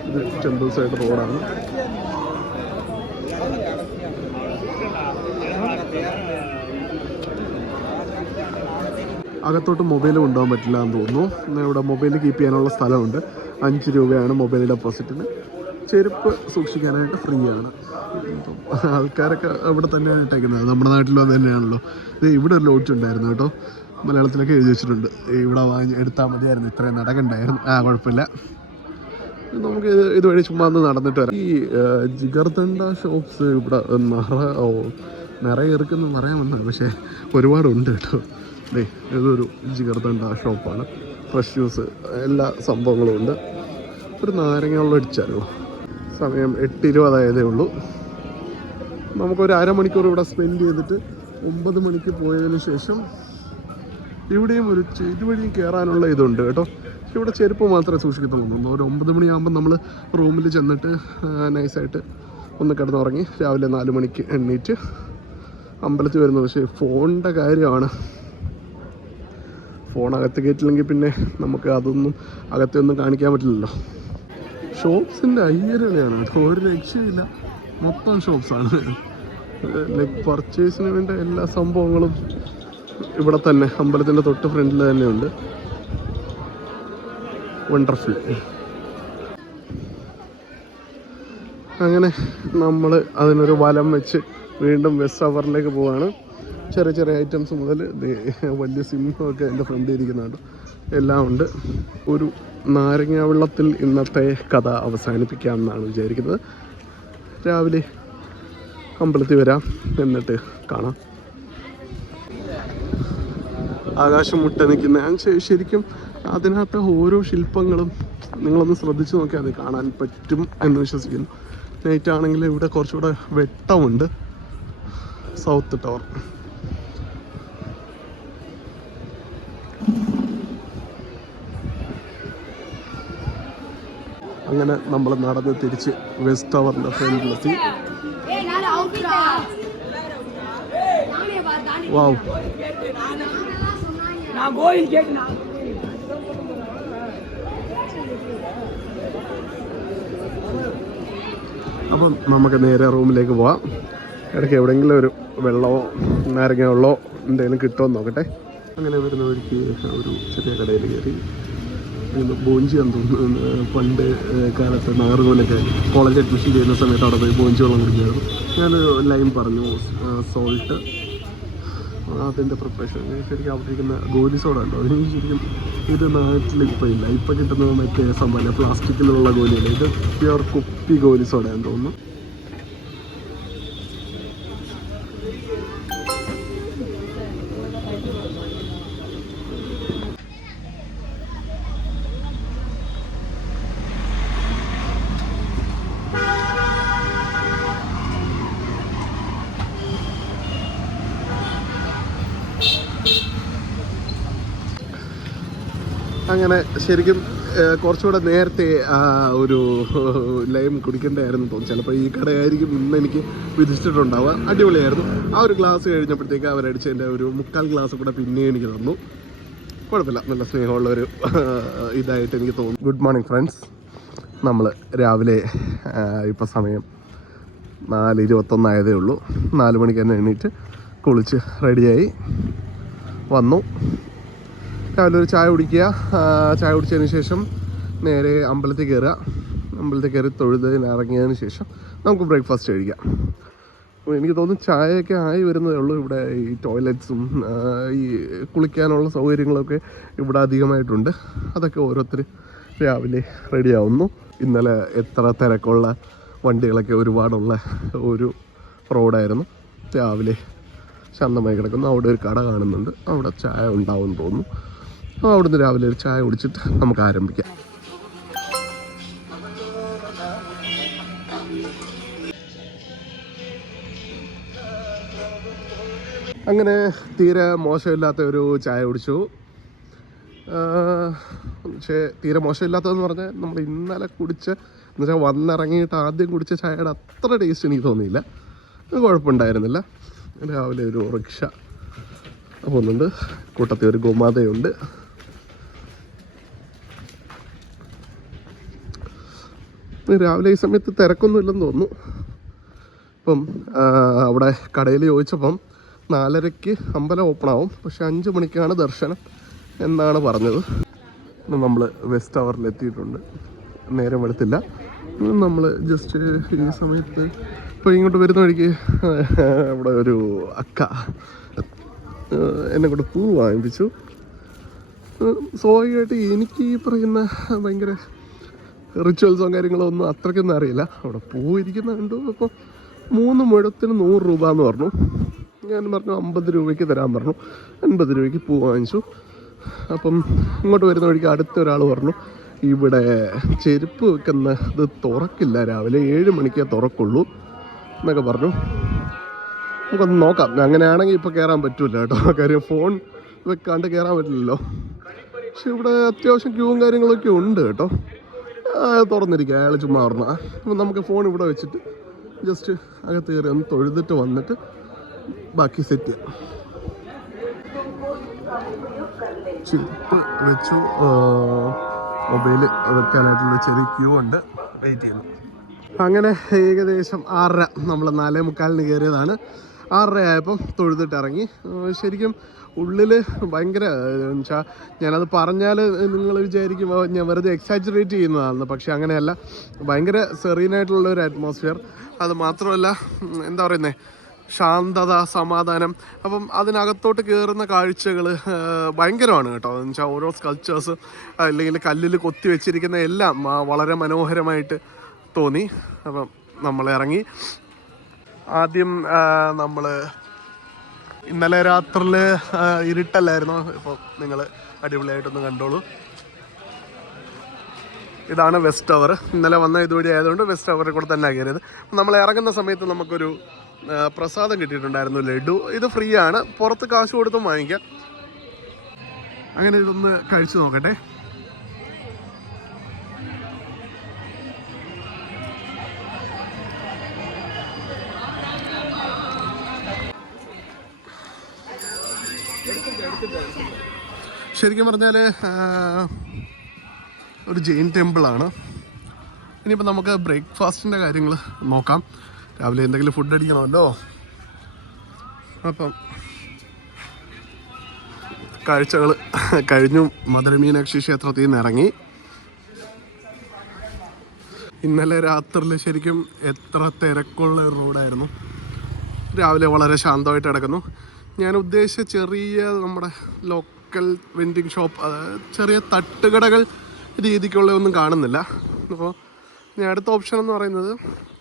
ഇത് ടെമ്പിൾ സൈഡ് റോഡാണ്. അകത്തോട്ട് മൊബൈൽ കൊണ്ടുപോകാൻ പറ്റില്ല എന്ന് തോന്നുന്നു. ഇവിടെ മൊബൈൽ കീപ്പ് ചെയ്യാനുള്ള സ്ഥലമുണ്ട്. 5 രൂപയാണ് മൊബൈൽ ഡെപ്പോസിറ്റിന്. ചെരുപ്പ് സൂക്ഷിക്കാനായിട്ട് ഫ്രീ ആണ്. ആൾക്കാരൊക്കെ ഇവിടെ തന്നെയാണ് ഇട്ടേക്കുന്നത്. നമ്മുടെ നാട്ടിലും അത് തന്നെയാണല്ലോ. ഇത് ഇവിടെ ഒരു ലോഡ്ജ് ഉണ്ടായിരുന്നു കേട്ടോ, മലയാളത്തിലൊക്കെ എഴുതി വെച്ചിട്ടുണ്ട്. ഇവിടെ എടുത്താൽ മതിയായിരുന്നു, ഇത്രയും നടക്കണ്ടായിരുന്നു. കുഴപ്പമില്ല, നമുക്ക് ഇതുവഴി ചുമ്മാ ഒന്ന് നടന്നിട്ട് വരാം. ഈ ജിഗർദണ്ഡ ഷോപ്സ് ഇവിടെ നിറയെ ഇറക്കുമെന്ന് പറയാൻ വന്നതാണ്, പക്ഷേ ഒരുപാടുണ്ട് കേട്ടോ. ഇതൊരു ജിഗർദണ്ഡ ഷോപ്പാണ്. ഫ്രഷ് ജ്യൂസ് എല്ലാ സംഭവങ്ങളും ഉണ്ട്. ഒരു നാരങ്ങ വെള്ളം അടിച്ചാലോ. സമയം 8:20 ഉള്ളൂ. നമുക്കൊരു അരമണിക്കൂർ ഇവിടെ സ്പെൻഡ് ചെയ്തിട്ട് 9 മണിക്ക് പോയതിന് ശേഷം ഇവിടെയും ഇതുവഴിയും കയറാനുള്ള ഇതുണ്ട് കേട്ടോ. ഇവിടെ ചെരുപ്പ് മാത്രമേ സൂക്ഷിക്കത്തുള്ളൂ. ഒരു 9 മണിയാകുമ്പോൾ നമ്മൾ റൂമിൽ ചെന്നിട്ട് നൈസായിട്ട് ഒന്ന് കിടന്നുറങ്ങി രാവിലെ 4 മണിക്ക് എണ്ണീറ്റ് അമ്പലത്തിൽ വരുന്നത്. പക്ഷേ ഫോണിൻ്റെ കാര്യമാണ്, ഫോൺ അകത്ത് കയറ്റില്ലെങ്കിൽ പിന്നെ നമുക്ക് അതൊന്നും അകത്തൊന്നും കാണിക്കാൻ പറ്റില്ലല്ലോ. ഷോപ്സിൻ്റെ അയ്യരളിയാണ് കേട്ടോ, ഒരു രക്ഷയില്ല. മൊത്തം ഷോപ്സാണ്. ലൈക്ക് പർച്ചേസിന് വേണ്ട എല്ലാ സംഭവങ്ങളും ഇവിടെ തന്നെ അമ്പലത്തിൻ്റെ തൊട്ട് ഫ്രണ്ടിൽ തന്നെ ഉണ്ട്. വണ്ടർഫുൾ. അങ്ങനെ നമ്മൾ അതിനൊരു വലം വെച്ച് വീണ്ടും വെസ്റ്റ് അവറിലേക്ക് പോവാണ്. ചെറിയ ചെറിയ ഐറ്റംസ് മുതൽ വലിയ സിംഹമൊക്കെ എൻ്റെ ഫ്രണ്ടിൽ ഇരിക്കുന്നുണ്ട്, എല്ലാം ഉണ്ട്. ഒരു നാരങ്ങ വെള്ളത്തിൽ ഇന്നത്തെ കഥ അവസാനിപ്പിക്കാം എന്നാണ് വിചാരിക്കുന്നത്. രാവിലെ അമ്പലത്തിൽ വരാം, എന്നിട്ട് കാണാം. ആകാശം മുട്ട നിൽക്കുന്ന ശരിക്കും അതിനകത്ത് ഓരോ ശില്പങ്ങളും നിങ്ങളൊന്ന് ശ്രദ്ധിച്ച് നോക്കിയാൽ അത് കാണാൻ പറ്റും എന്ന് വിശ്വസിക്കുന്നു. നൈറ്റ് ആണെങ്കിൽ ഇവിടെ കുറച്ചുകൂടെ വെട്ടമുണ്ട്. South tower. അങ്ങനെ നമ്മൾ നടന്ന് തിരിച്ച് വെസ്റ്റ് ടവറിൻ്റെ ഫ്രണ്ടിലെത്തി. വാവ്, അപ്പം നമുക്ക് നേരെ റൂമിലേക്ക് പോവാം. ഇടയ്ക്ക് എവിടെയെങ്കിലും ഒരു വെള്ളമോ നാരങ്ങ വെള്ളമോ എന്തെങ്കിലും കിട്ടുമെന്ന് നോക്കട്ടെ. അങ്ങനെ വരുന്നവർക്ക് ഒരു ചെറിയ കടയിൽ കയറി ബോഞ്ചി എന്ന് തോന്നുന്നു. പണ്ട് കാലത്ത് നാറുകോലൊക്കെ കോളേജ് അഡ്മിഷൻ ചെയ്യുന്ന സമയത്ത് അവിടെ പോയി ബോഞ്ചി വെള്ളം കുടിക്കുമായിരുന്നു. ഞാനൊരു ലൈൻ പറഞ്ഞു, സോൾട്ട്, അതിൻ്റെ പ്രിപ്പറേഷൻ. ശരിക്കും അവിടെ ഇരിക്കുന്ന ഗോലി സോഡ ഉണ്ടോ, എനിക്ക് ശരിക്കും ഇത് നാട്ടിൽ ഇപ്പോൾ ഇല്ല. ഇപ്പോൾ കിട്ടുന്നത് മറ്റേ സംഭവമല്ല, പ്ലാസ്റ്റിക്കിലുള്ള ഗോലിയല്ല, ഇത് പ്യുവർ കുപ്പി ഗോലി സോഡയാണെന്ന് തോന്നുന്നു. അങ്ങനെ ശരിക്കും കുറച്ചുകൂടെ നേരത്തെ ഒരു ലൈം കുടിക്കേണ്ടതായിരുന്നു തോന്നുന്നു. ചിലപ്പോൾ ഈ കടയായിരിക്കും ഇന്ന് എനിക്ക് വിധിച്ചിട്ടുണ്ടാവുക. അടിപൊളിയായിരുന്നു. ആ ഒരു ഗ്ലാസ് കഴിഞ്ഞപ്പോഴത്തേക്ക് അവരടിച്ചതിൻ്റെ ഒരു 3/4 ഗ്ലാസ് കൂടെ പിന്നെയും എനിക്ക് തന്നു. കുഴപ്പമില്ല, നല്ല സ്നേഹമുള്ളൊരു ഇതായിട്ട് എനിക്ക് തോന്നുന്നു. Good morning friends. നമ്മൾ രാവിലെ ഇപ്പോൾ സമയം 4:21 ആയതേ ഉള്ളൂ. 4 മണിക്ക് തന്നെ എണീറ്റ് കുളിച്ച് റെഡിയായി വന്നു. രാവിലെ ഒരു ചായ കുടിക്കുക. ചായ കുടിച്ചതിന് ശേഷം നേരെ അമ്പലത്തിൽ കയറുക. അമ്പലത്തിൽ കയറി തൊഴുതതിന് ഇറങ്ങിയതിന് ശേഷം നമുക്ക് ബ്രേക്ക്ഫാസ്റ്റ് കഴിക്കാം. എനിക്ക് തോന്നുന്നു ചായയൊക്കെ ആയി വരുന്നതേ ഉള്ളൂ. ഇവിടെ ഈ ടോയ്ലറ്റ്സും ഈ കുളിക്കാനുള്ള സൗകര്യങ്ങളൊക്കെ ഇവിടെ അധികമായിട്ടുണ്ട്. അതൊക്കെ ഓരോരുത്തർ രാവിലെ റെഡിയാവുന്നു. ഇന്നലെ എത്ര തിരക്കുള്ള വണ്ടികളൊക്കെ ഒരുപാടുള്ള ഒരു റോഡായിരുന്നു. രാവിലെ ശാന്തമായി കിടക്കുന്നു. അവിടെ ഒരു കട കാണുന്നുണ്ട്, അവിടെ ചായ ഉണ്ടാവുമെന്ന് തോന്നുന്നു. അവിടുന്ന് രാവിലെ ഒരു ചായ കുടിച്ചിട്ട് നമുക്ക് ആരംഭിക്കാം. അങ്ങനെ തീരെ മോശമില്ലാത്ത ഒരു ചായ കുടിച്ചു. പക്ഷേ തീരെ മോശമില്ലാത്തതെന്ന് പറഞ്ഞാൽ നമ്മൾ ഇന്നലെ എന്നുവെച്ചാൽ വന്നിറങ്ങിയിട്ട് ആദ്യം കുടിച്ച ചായയുടെ അത്ര ടേസ്റ്റ് എനിക്ക് തോന്നിയില്ല. കുഴപ്പമുണ്ടായിരുന്നില്ല. രാവിലെ ഒരു റിക്ഷ പോകുന്നുണ്ട്, കൂട്ടത്തിൽ ഒരു ഗോമാതയുണ്ട്. രാവിലെ ഈ സമയത്ത് തിരക്കൊന്നും ഇല്ലെന്ന് തോന്നുന്നു. ഇപ്പം അവിടെ കടയിൽ ചോദിച്ചപ്പം 4:30-ക്ക് അമ്പലം ഓപ്പണാവും, പക്ഷെ 5 മണിക്കാണ് ദർശനം എന്നാണ് പറഞ്ഞത്. നമ്മൾ വെസ്റ്റ് ടവറിൽ എത്തിയിട്ടുണ്ട്. നേരം വെളുത്തില്ല. നമ്മൾ ജസ്റ്റ് ഈ സമയത്ത് ഇപ്പോൾ ഇങ്ങോട്ട് വരുന്ന വഴിക്ക് അവിടെ ഒരു അക്ക എന്നെ കൊണ്ട് പൂ വാങ്ങിപ്പിച്ചു. സ്വാഭാവികമായിട്ട് എനിക്ക് ഈ പറയുന്ന ഭയങ്കര റിച്വൽസോ കാര്യങ്ങളോ ഒന്നും അത്രയ്ക്കൊന്നും അറിയില്ല. അവിടെ പൂ ഇരിക്കുന്ന കണ്ടു. അപ്പോൾ 3 മുഴത്തിന് 100 രൂപ എന്ന് പറഞ്ഞു. ഞാൻ പറഞ്ഞു 50 രൂപയ്ക്ക് തരാൻ പറഞ്ഞു. 50 രൂപയ്ക്ക് പൂ വാങ്ങിച്ചു. അപ്പം ഇങ്ങോട്ട് വരുന്ന വഴിക്ക് അടുത്ത ഒരാൾ പറഞ്ഞു ഇവിടെ ചെരുപ്പ് വെക്കുന്നത് തുറക്കില്ല, രാവിലെ 7 മണിക്കേ തുറക്കുള്ളൂ എന്നൊക്കെ പറഞ്ഞു. നമുക്കൊന്ന് നോക്കാം. അങ്ങനെയാണെങ്കിൽ ഇപ്പോൾ കയറാൻ പറ്റില്ല കേട്ടോ, കാര്യം ഫോൺ വെക്കാണ്ട് കയറാൻ പറ്റില്ലല്ലോ. പക്ഷെ ഇവിടെ അത്യാവശ്യം ക്യൂവും കാര്യങ്ങളൊക്കെ ഉണ്ട് കേട്ടോ. തുറന്നിരിക്കുക, അയാൾ ചുമ്മാ പറഞ്ഞ. അപ്പം നമുക്ക് ഫോൺ ഇവിടെ വെച്ചിട്ട് ജസ്റ്റ് അകത്ത് കയറി ഒന്ന് തൊഴുതിട്ട് വന്നിട്ട് ബാക്കി സെറ്റ് ചെയ്യാം. ചിപ്പ് വെച്ചു, മൊബൈൽ വെക്കാനായിട്ടുള്ള ചെറിയ ക്യൂ ഉണ്ട്, വെയിറ്റ് ചെയ്യുന്നു. അങ്ങനെ ഏകദേശം 6:30, നമ്മൾ 4:45 കയറിയതാണ്. 6:30 ആയപ്പം തൊഴുതിട്ട് ഇറങ്ങി. ശരിക്കും ഉള്ളിൽ ഭയങ്കര വെച്ചാൽ ഞാനത് പറഞ്ഞാൽ നിങ്ങൾ വിചാരിക്കും ഞാൻ വെറുതെ എക്സാജറേറ്റ് ചെയ്യുന്നതാണെന്ന്. പക്ഷെ അങ്ങനെയല്ല, ഭയങ്കര സെറീനായിട്ടുള്ള ഒരു അറ്റ്മോസ്ഫിയർ. അത് മാത്രമല്ല, എന്താ പറയുന്നത്, ശാന്തത, സമാധാനം. അപ്പം അതിനകത്തോട്ട് കയറുന്ന കാഴ്ചകൾ ഭയങ്കരമാണ് കേട്ടോ. എന്ന് വെച്ചാൽ ഓരോ സ്കൾപ്ചേഴ്സ് അല്ലെങ്കിൽ കല്ലിൽ കൊത്തി വെച്ചിരിക്കുന്ന എല്ലാം വളരെ മനോഹരമായിട്ട് തോന്നി. അപ്പം നമ്മൾ ഇറങ്ങി. ആദ്യം നമ്മൾ ഇന്നലെ രാത്രിയിൽ ഇരുട്ടല്ലായിരുന്നു. ഇപ്പോൾ നിങ്ങൾ അടിപൊളിയായിട്ടൊന്ന് കണ്ടോളൂ. ഇതാണ് വെസ്റ്റ് ടവർ. ഇന്നലെ വന്ന ഇതുവഴി ആയതുകൊണ്ട് വെസ്റ്റ് ടവറിൽ കൂടെ തന്നെ കയറിയത്. നമ്മൾ ഇറങ്ങുന്ന സമയത്ത് നമുക്കൊരു പ്രസാദം കിട്ടിയിട്ടുണ്ടായിരുന്നു, ലഡു. ഇത് ഫ്രീ ആണ്, പുറത്ത് കാശ് കൊടുത്തും വാങ്ങിക്കാം. അങ്ങനെ ഇതൊന്ന് കഴിച്ചു നോക്കട്ടെ. ശരിക്കും പറഞ്ഞാൽ ഒരു ജെയിൻ ടെമ്പിളാണ്. ഇനിയിപ്പോൾ നമുക്ക് ബ്രേക്ക്ഫാസ്റ്റിൻ്റെ കാര്യങ്ങൾ നോക്കാം. രാവിലെ എന്തെങ്കിലും ഫുഡ് അടിക്കണമല്ലോ. അപ്പം കാഴ്ചകൾ കഴിഞ്ഞു. മധുരമീനാക്ഷി ക്ഷേത്രത്തിൽ നിന്ന് ഇറങ്ങി. ഇന്നലെ രാത്രിയിൽ ശരിക്കും എത്ര തിരക്കുള്ള ഒരു റോഡായിരുന്നു. രാവിലെ വളരെ ശാന്തമായിട്ട് കിടക്കുന്നു. ഞാൻ ഉദ്ദേശിച്ച ചെറിയ നമ്മുടെ ലോക്കൽ വെൻഡിങ് ഷോപ്പ്, ചെറിയ തട്ടുകടകൾ രീതിക്കുള്ള ഒന്നും കാണുന്നില്ല. അപ്പോൾ ഞാൻ അടുത്ത ഓപ്ഷൻ എന്ന് പറയുന്നത്,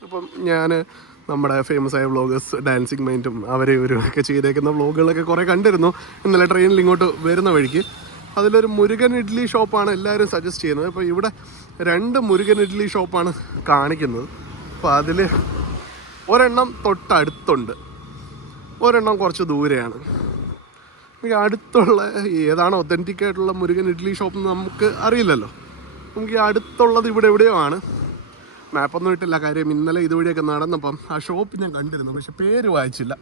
അപ്പം ഞാൻ നമ്മുടെ ഫേമസ് ആയ വ്ളോഗേഴ്സ് ഡാൻസിങ് മൈൻഡും അവരെ ഇവരൊക്കെ ചെയ്തേക്കുന്ന വ്ളോഗുകളൊക്കെ കുറേ കണ്ടിരുന്നു ഇന്നലെ ട്രെയിനിൽ ഇങ്ങോട്ട് വരുന്ന വഴിക്ക്. അതിലൊരു മുരുകൻ ഇഡ്ഡലി ഷോപ്പാണ് എല്ലാവരും സജസ്റ്റ് ചെയ്യുന്നത്. അപ്പോൾ ഇവിടെ 2 മുരുകൻ ഇഡ്ഡലി ഷോപ്പാണ് കാണിക്കുന്നത്. അപ്പോൾ അതിൽ ഒരെണ്ണം തൊട്ടടുത്തുണ്ട്, ഒരെണ്ണം കുറച്ച് ദൂരെയാണ്. എനിക്ക് അടുത്തുള്ള ഏതാണ് ഒത്തൻറ്റിക് ആയിട്ടുള്ള മുരുകൻ ഇഡ്ഡലി ഷോപ്പ് എന്ന് നമുക്ക് അറിയില്ലല്ലോ. നമുക്ക് അടുത്തുള്ളത് ഇവിടെ എവിടെയോ ആണ്. മാപ്പൊന്നും ഇട്ടില്ല, കാര്യം ഇന്നലെ ഇതുവഴിയൊക്കെ നടന്നപ്പം ആ ഷോപ്പ് ഞാൻ കണ്ടിരുന്നു, പക്ഷെ പേര് വായിച്ചില്ല.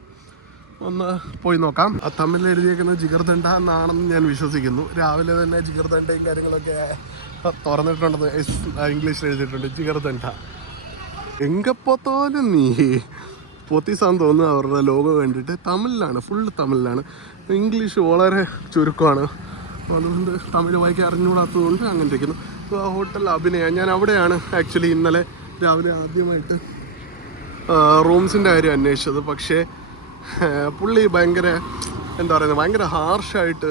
ഒന്ന് പോയി നോക്കാം. ആ തമിഴിൽ എഴുതിയേക്കുന്നത് ജിഗർദണ്ഡ എന്നാണെന്ന് ഞാൻ വിശ്വസിക്കുന്നു. രാവിലെ തന്നെ ജിഗർദണ്ഡയും കാര്യങ്ങളൊക്കെ തുറന്നിട്ടുണ്ടെന്ന് ഇംഗ്ലീഷിൽ എഴുതിയിട്ടുണ്ട്, ജിഗർദണ്ഡ. എങ്കപ്പോത്തോലും നീ പോത്തീസാന്ന് തോന്നുന്നു അവരുടെ ലോഗോ കണ്ടിട്ട്. തമിഴിലാണ്, ഫുള്ള് തമിഴിലാണ്. ഇംഗ്ലീഷ് വളരെ ചുരുക്കമാണ്, അതുകൊണ്ട് തമിഴ് വായിക്കാൻ അറിഞ്ഞുകൂടാത്തതുകൊണ്ട് അങ്ങനെ ഇരിക്കുന്നു. ഇപ്പോൾ ഹോട്ടൽ അഭിനയ, ഞാൻ അവിടെയാണ് ആക്ച്വലി ഇന്നലെ രാവിലെ ആദ്യമായിട്ട് റൂംസിൻ്റെ കാര്യം അന്വേഷിച്ചത്. പക്ഷേ പുള്ളി ഭയങ്കര എന്താ പറയുന്നത്, ഭയങ്കര ഹാർഷായിട്ട്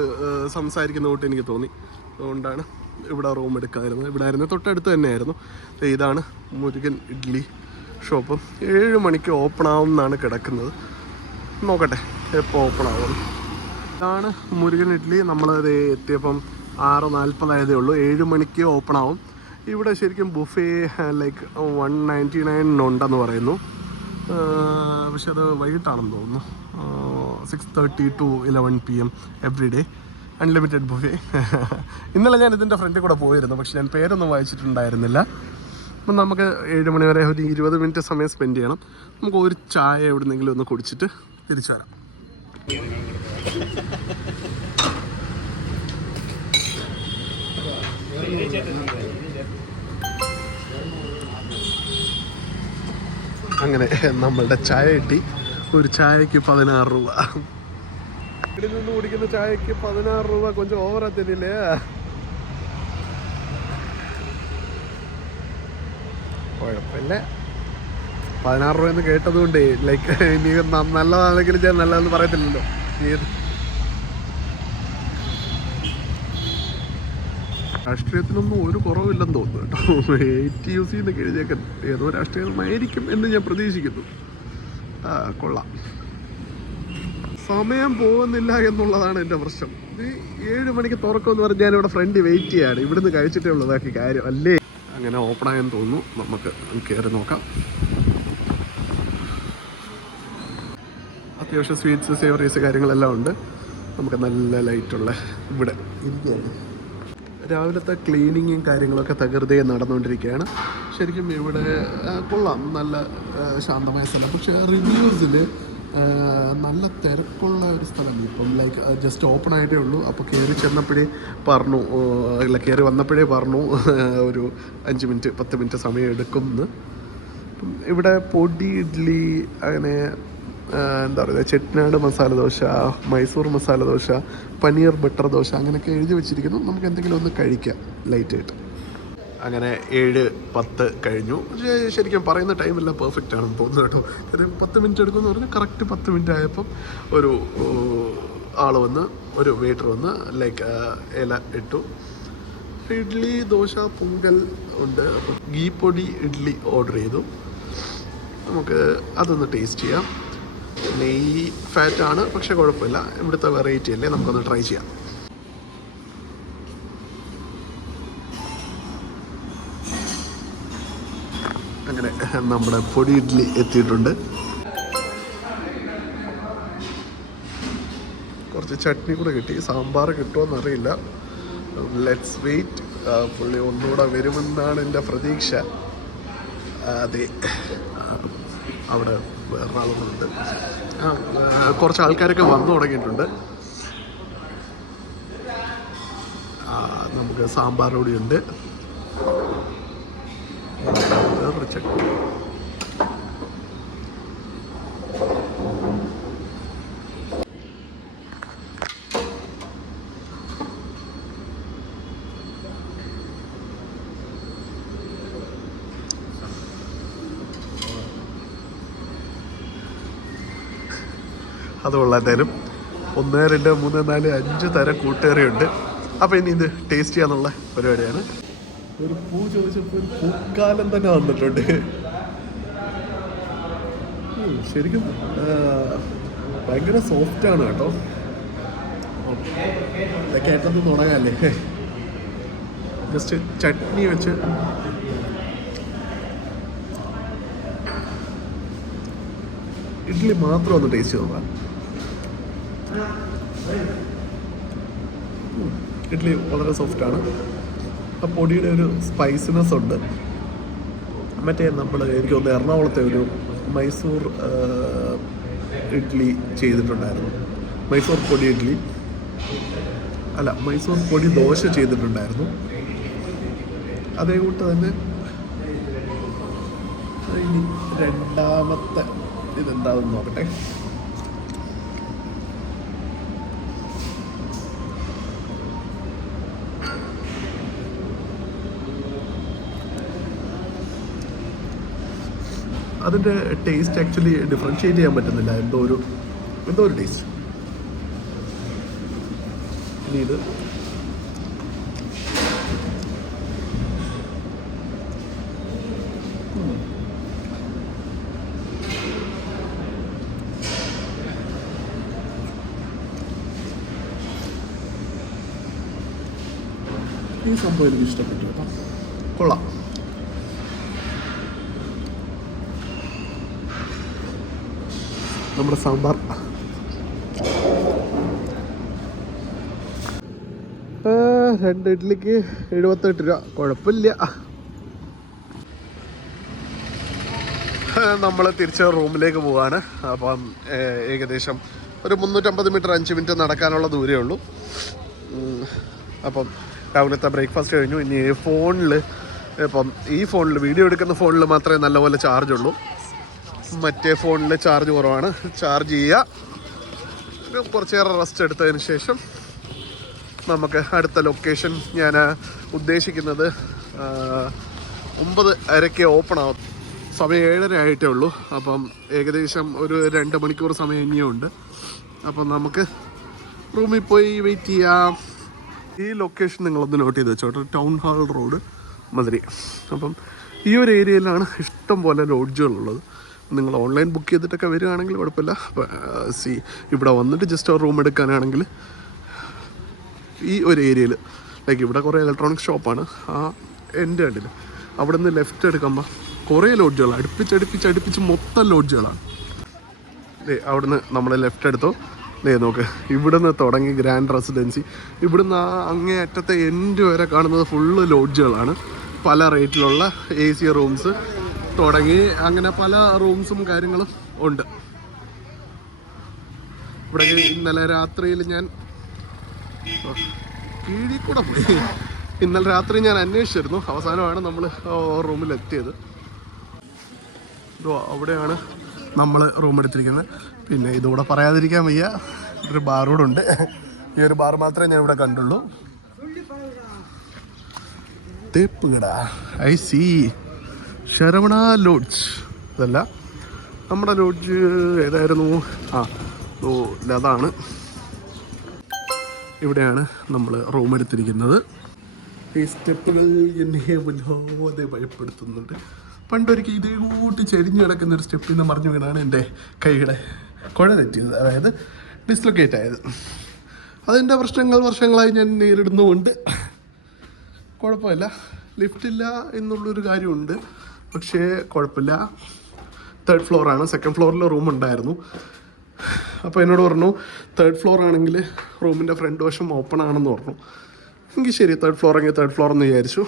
സംസാരിക്കുന്ന തൊട്ട് എനിക്ക് തോന്നി. അതുകൊണ്ടാണ് ഇവിടെ റൂം എടുക്കാമായിരുന്നു. ഇവിടെ ആയിരുന്നു, തൊട്ടടുത്ത് തന്നെയായിരുന്നു. ഇതാണ് മുരുകൻ ഇഡ്ഡലി ഷോപ്പ്. 7 മണിക്ക് ഓപ്പൺ ആവും എന്നാണ് കിടക്കുന്നത്. നോക്കട്ടെ എപ്പോൾ ഓപ്പൺ ആവും. ഇതാണ് മുരുകൻ ഇഡ്ഡലി. നമ്മളത് എത്തിയപ്പം 6:40 ആയതേ ഉള്ളൂ. 7 മണിക്ക് ഓപ്പൺ ആവും. ഇവിടെ ശരിക്കും ബുഫേ ലൈക്ക് 199 ഉണ്ടെന്ന് പറയുന്നു. പക്ഷെ അത് വൈകിട്ടാണെന്ന് തോന്നുന്നു. 6:30 to 11 PM every day, unlimited buffet. ഇന്നലെ ഞാൻ ഇതിൻ്റെ ഫ്രണ്ടിൽ കൂടെ പോയിരുന്നു, പക്ഷെ ഞാൻ പേരൊന്നും വായിച്ചിട്ടുണ്ടായിരുന്നില്ല. അപ്പം നമുക്ക് 7 മണി വരെ ഒരു 20 മിനിറ്റ് സമയം സ്പെൻഡ് ചെയ്യണം. നമുക്ക് ഒരു ചായ എവിടെന്നെങ്കിലും ഒന്ന് കുടിച്ചിട്ട് തിരിച്ചു വരാം. അങ്ങനെ നമ്മളുടെ ചായ കിട്ടി. ഒരു ചായക്ക് 16 രൂപ. ഇവിടെ നിന്ന് കുടിക്കുന്ന ചായക്ക് 16 രൂപ കൊഞ്ചം ഓവറാ തരില്ലേ? കുഴപ്പമില്ല. 16 രൂപയെന്ന് കേട്ടതുകൊണ്ടേ ലൈക്ക് നീ നല്ലതാണെങ്കിലും ഞാൻ നല്ലതെന്ന് പറയത്തില്ലല്ലോ. രാഷ്ട്രീയത്തിനൊന്നും ഒരു കുറവില്ലെന്ന് തോന്നുന്നു കേട്ടോ. ATUC എന്നൊക്കെ എഴുതിയേക്കാൻ ഏതോ രാഷ്ട്രീയമായിരിക്കും എന്ന് ഞാൻ പ്രതീക്ഷിക്കുന്നു. കൊള്ളാം. സമയം പോകുന്നില്ല എന്നുള്ളതാണ് എൻ്റെ പ്രശ്നം. ഇത് 7 മണിക്ക് തുറക്കുമെന്ന് പറഞ്ഞ് ഞാനിവിടെ ഫ്രണ്ട് വെയിറ്റ് ചെയ്യാണ്. ഇവിടുന്ന് കഴിച്ചിട്ടേ ഉള്ളതാക്കി കാര്യം അല്ലേ. അങ്ങനെ ഓപ്പണായെന്ന് തോന്നുന്നു. നമുക്ക് കയറി നോക്കാം. അത്യാവശ്യം സ്വീറ്റ്സ് സേവറീസ് കാര്യങ്ങളെല്ലാം ഉണ്ട്. നമുക്ക് നല്ല ലൈറ്റുള്ള ഇവിടെ ഇരിക്കുകയാണ്. രാവിലത്തെ ക്ലീനിങ്ങും കാര്യങ്ങളൊക്കെ തകൃതിയെ നടന്നുകൊണ്ടിരിക്കുകയാണ്. ശരിക്കും ഇവിടെ കൊള്ളാം, നല്ല ശാന്തമായ സ്ഥലം. പക്ഷേ റിവ്യൂസിൽ നല്ല തിരക്കുള്ള ഒരു സ്ഥലം. ഇപ്പം ലൈക്ക് ജസ്റ്റ് ഓപ്പൺ ആയിട്ടേ ഉള്ളൂ. അപ്പോൾ കയറി ചെന്നപ്പോഴേ പറഞ്ഞു, അല്ല കയറി വന്നപ്പോഴേ പറഞ്ഞു ഒരു 5 മിനിറ്റ് 10 മിനിറ്റ് സമയം എടുക്കും എന്ന്. ഇവിടെ പൊടി ഇഡ്ഡലി, അങ്ങനെ എന്താ പറയുക, ചെട്ടിനാട് മസാല ദോശ, മൈസൂർ മസാല ദോശ, പനീർ ബട്ടർ ദോശ അങ്ങനെയൊക്കെ എഴുതി വെച്ചിരിക്കുന്നു. നമുക്ക് എന്തെങ്കിലും ഒന്ന് കഴിക്കാം ലൈറ്റായിട്ട്. അങ്ങനെ 7:10 കഴിഞ്ഞു. പക്ഷേ ശരിക്കും പറയുന്ന ടൈമെല്ലാം പെർഫെക്റ്റ് ആണെന്ന് തോന്നുന്നു കേട്ടോ. ഒരു 10 മിനിറ്റ് എടുക്കുമെന്ന് പറഞ്ഞാൽ കറക്റ്റ് 10 മിനിറ്റ് ആയപ്പം ഒരു ആൾ വന്ന്, ഒരു വെയിറ്റർ വന്ന് ലൈക്ക് ഇല ഇട്ടു. ഇഡ്ഡലി, ദോശ, പൊങ്കൽ ഉണ്ട്. ഗീ പൊടി ഇഡ്ഡലി ഓർഡർ ചെയ്തു. നമുക്ക് അതൊന്ന് ടേസ്റ്റ് ചെയ്യാം. നെയ്യ് ഫാറ്റാണ്, പക്ഷേ കുഴപ്പമില്ല. ഇവിടുത്തെ വെറൈറ്റി അല്ലേ, നമുക്കൊന്ന് ട്രൈ ചെയ്യാം. അങ്ങനെ നമ്മുടെ പൊടി ഇഡ്ഡലി എത്തിയിട്ടുണ്ട്. കുറച്ച് ചട്നി കൂടെ കിട്ടി. സാമ്പാർ കിട്ടുമോയെന്നറിയില്ല. Let's wait. പുള്ളി ഒന്നുകൂടെ വരുമെന്നാണ് എൻ്റെ പ്രതീക്ഷ. അതെ, അവിടെ വേറെ ആളുകളുണ്ട്. കുറച്ച് ആൾക്കാരൊക്കെ വന്നു തുടങ്ങിയിട്ടുണ്ട്. നമുക്ക് സാമ്പാർ കൂടിയുണ്ട്. വേറൊരു ചട്നി. അത് കൊള്ളാത്തരും 1, 2, 3, 4, 5 തരം കൂട്ടുകറിയുണ്ട്. അപ്പോൾ ഇനി ഇത് ടേസ്റ്റ് ചെയ്യാന്നുള്ള പരിപാടിയാണ്. ഒരു പൂ ചോദിച്ചപ്പോൾ ഒരു പൂക്കാലം തന്നെ വന്നിട്ടുണ്ട്. ശരിക്കും ഭയങ്കര സോഫ്റ്റാണ് കേട്ടോ. ഇതൊക്കെ ഏറ്റവും തുടങ്ങാല്ലേ. ജസ്റ്റ് ചട്നി വെച്ച് ഇഡ്ഡലി മാത്രം ഒന്ന് ടേസ്റ്റ് നോക്കാം. ഇഡ്ഡലി വളരെ സോഫ്റ്റാണ്. ആ പൊടിയുടെ ഒരു സ്പൈസിനെസ് ഉണ്ട്. മറ്റേ എനിക്ക് തോന്നുന്നു എറണാകുളത്തെ ഒരു മൈസൂർ ഇഡ്ഡലി ചെയ്തിട്ടുണ്ടായിരുന്നു. മൈസൂർ പൊടി ഇഡ്ഡലി അല്ല, മൈസൂർ പൊടി ദോശ ചെയ്തിട്ടുണ്ടായിരുന്നു. അതേ കൂട്ട് തന്നെ ഇനി രണ്ടാമത്തെ ഇതെന്താണെന്ന് നോക്കട്ടെ. അതിൻ്റെ ടേസ്റ്റ് ആക്ച്വലി ഡിഫറൻഷ്യേറ്റ് ചെയ്യാൻ പറ്റുന്നില്ല. എന്തോ ഒരു ടേസ്റ്റ്. ഇനി ഇത് ഈ സംഭവം എനിക്ക് ഇഷ്ടപ്പെട്ടു കേട്ടോ. കൊള്ളാം. നമ്മുടെ സാമ്പാർ 2 ഇഡ്ഡലിക്ക് 78 രൂപ. കുഴപ്പമില്ല. നമ്മൾ തിരിച്ച് റൂമിലേക്ക് പോവാണ്. അപ്പം ഏകദേശം ഒരു 350 മീറ്റർ 5 മിനിറ്റ് നടക്കാനുള്ള ദൂരമേ ഉള്ളൂ. അപ്പം രാവിലത്തെ ബ്രേക്ക്ഫാസ്റ്റ് കഴിഞ്ഞു. ഇനി ഫോണിൽ, ഇപ്പം ഈ ഫോണിൽ വീഡിയോ എടുക്കുന്ന ഫോണിൽ മാത്രമേ നല്ലപോലെ ചാർജ് ഉള്ളൂ. മറ്റേ ഫോണിൽ ചാർജ് കുറവാണ്. ചാർജ് ചെയ്യുക, കുറച്ച് നേരം റെസ്റ്റ് എടുത്തതിന് ശേഷം നമുക്ക് അടുത്ത ലൊക്കേഷൻ ഞാൻ ഉദ്ദേശിക്കുന്നത് 9:30 ഓപ്പൺ ആവും. സമയം 7:30 ആയിട്ടേ ഉള്ളൂ. അപ്പം ഏകദേശം ഒരു 2 മണിക്കൂർ സമയം ഇനിയും ഉണ്ട്. അപ്പം നമുക്ക് റൂമിൽ പോയി വെയിറ്റ് ചെയ്യാം. ഈ ലൊക്കേഷൻ നിങ്ങളൊന്ന് നോട്ട് ചെയ്ത് വെച്ചോട്ടെ, ടൗൺ ഹാൾ റോഡ് മധുരൈ. അപ്പം ഈ ഒരു ഏരിയയിലാണ് ഇഷ്ടം പോലെ ലോഡ്ജുകളുള്ളത്. നിങ്ങൾ ഓൺലൈൻ ബുക്ക് ചെയ്തിട്ടൊക്കെ വരികയാണെങ്കിൽ കുഴപ്പമില്ല. ഇവിടെ വന്നിട്ട് ജസ്റ്റ് റൂം എടുക്കാനാണെങ്കിൽ ഈ ഒരു ഏരിയയിൽ ലൈക്ക് ഇവിടെ കുറേ ഇലക്ട്രോണിക്സ് ഷോപ്പാണ്. ആ എൻ്റെ കണ്ടില്ല, അവിടെ നിന്ന് ലെഫ്റ്റ് എടുക്കുമ്പോൾ കുറേ ലോഡ്ജുകളാണ്, അടുപ്പിച്ച് മൊത്തം ലോഡ്ജുകളാണ്. അവിടുന്ന് നമ്മൾ ലെഫ്റ്റ് എടുത്തോ. നോക്ക്, ഇവിടുന്ന് തുടങ്ങി ഗ്രാൻഡ് റെസിഡൻസി, ഇവിടുന്ന് ആ അങ്ങേ അറ്റത്തെ എൻഡ് വരെ കാണുന്നത് ഫുള്ള് ലോഡ്ജുകളാണ്. പല റേറ്റിലുള്ള AC റൂംസ് തുടങ്ങി അങ്ങനെ പല റൂംസും കാര്യങ്ങളും ഉണ്ട്. ഇവിടെ ഇന്നലെ രാത്രിയിൽ ഞാൻ കീഴിൽ കൂടെ പോയി. ഇന്നലെ രാത്രി ഞാൻ അന്വേഷിച്ചിരുന്നു. അവസാനമാണ് നമ്മൾ റൂമിൽ എത്തിയത്. അവിടെയാണ് നമ്മൾ റൂം എടുത്തിരിക്കുന്നത്. പിന്നെ ഇതുകൂടെ പറയാതിരിക്കാൻ വയ്യ, ഒരു ബാർ കൂടെ ഉണ്ട്. ഈ ഒരു ബാർ മാത്രമേ ഞാൻ ഇവിടെ കണ്ടുള്ളൂ. തേപ്പുകട, ഐ സി ശരവണ ലോഡ്ജ്. ഇതല്ല നമ്മുടെ ലോഡ്ജ് ഏതായിരുന്നു? അതാണ്. ഇവിടെയാണ് നമ്മൾ റൂം എടുത്തിരിക്കുന്നത്. ഈ സ്റ്റെപ്പുകൾ എന്നെ വല്ലാതെ ഭയപ്പെടുത്തുന്നുണ്ട്. പണ്ടൊരിക്കൽ ഇതേ കൂട്ടി ചെരിഞ്ഞ് കിടക്കുന്ന ഒരു സ്റ്റെപ്പിൽ നിന്ന് മറിഞ്ഞു വീണാണ് എൻ്റെ കൈയുടെ കുഴ തെറ്റിയത്, അതായത് ഡിസ്ലൊക്കേറ്റ് ആയത്. അതിൻ്റെ പ്രശ്നങ്ങൾ വർഷങ്ങളായി ഞാൻ നേരിടുന്നുമുണ്ട്. കുഴപ്പമില്ല, ലിഫ്റ്റില്ല എന്നുള്ളൊരു കാര്യമുണ്ട്. പക്ഷേ കുഴപ്പമില്ല. 3rd ഫ്ലോറാണ്. 2nd ഫ്ലോറിൽ റൂം ഉണ്ടായിരുന്നു. അപ്പോൾ എന്നോട് പറഞ്ഞു 3rd ഫ്ലോർ ആണെങ്കിൽ റൂമിൻ്റെ ഫ്രണ്ട് വശം ഓപ്പൺ ആണെന്ന് പറഞ്ഞു. എങ്കിൽ ശരി, 3rd ഫ്ലോർ എങ്കിൽ 3rd ഫ്ലോർ എന്ന് വിചാരിച്ചു.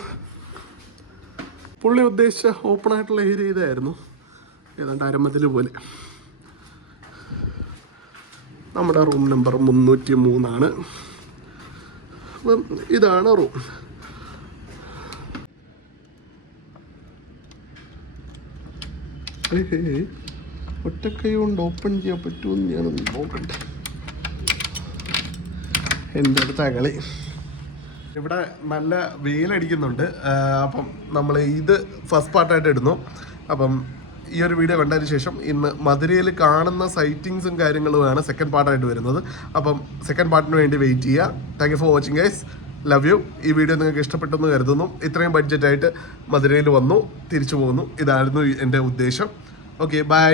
പുള്ളി ഉദ്ദേശിച്ച ഓപ്പൺ ആയിട്ടുള്ള ഏരിയ ഇതായിരുന്നു, ഏതാണ്ട് അരമതിൽ പോലെ. നമ്മുടെ റൂം നമ്പർ 303 അപ്പം ഇതാണ് റൂം. ഒറ്റക്കൈ കൊണ്ട് ഓപ്പൺ ചെയ്യാൻ പറ്റുമെന്ന് ഞാനൊന്ന് നോക്കട്ടെ. എൻ്റെ അടുത്ത കളി. ഇവിടെ നല്ല വെയിലടിക്കുന്നുണ്ട്. അപ്പം നമ്മൾ ഇത് ഫസ്റ്റ് പാർട്ടായിട്ട് ഇടുന്നു. അപ്പം ഈ ഒരു വീഡിയോ കണ്ടതിന് ശേഷം ഇന്ന് മധുരയിൽ കാണുന്ന സൈറ്റിങ്സും കാര്യങ്ങളുമാണ് 2nd പാർട്ടായിട്ട് വരുന്നത്. അപ്പം 2nd പാർട്ടിന് വേണ്ടി വെയിറ്റ് ചെയ്യുക. Thank you for watching guys. Love you. ഈ വീഡിയോ നിങ്ങൾക്ക് ഇഷ്ടപ്പെട്ടെന്ന് കരുതുന്നു. ഇത്രയും ബഡ്ജറ്റായിട്ട് മധുരയിൽ വന്നു, തിരിച്ചു പോകുന്നു. ഇതായിരുന്നു എൻ്റെ ഉദ്ദേശം. Okay, by.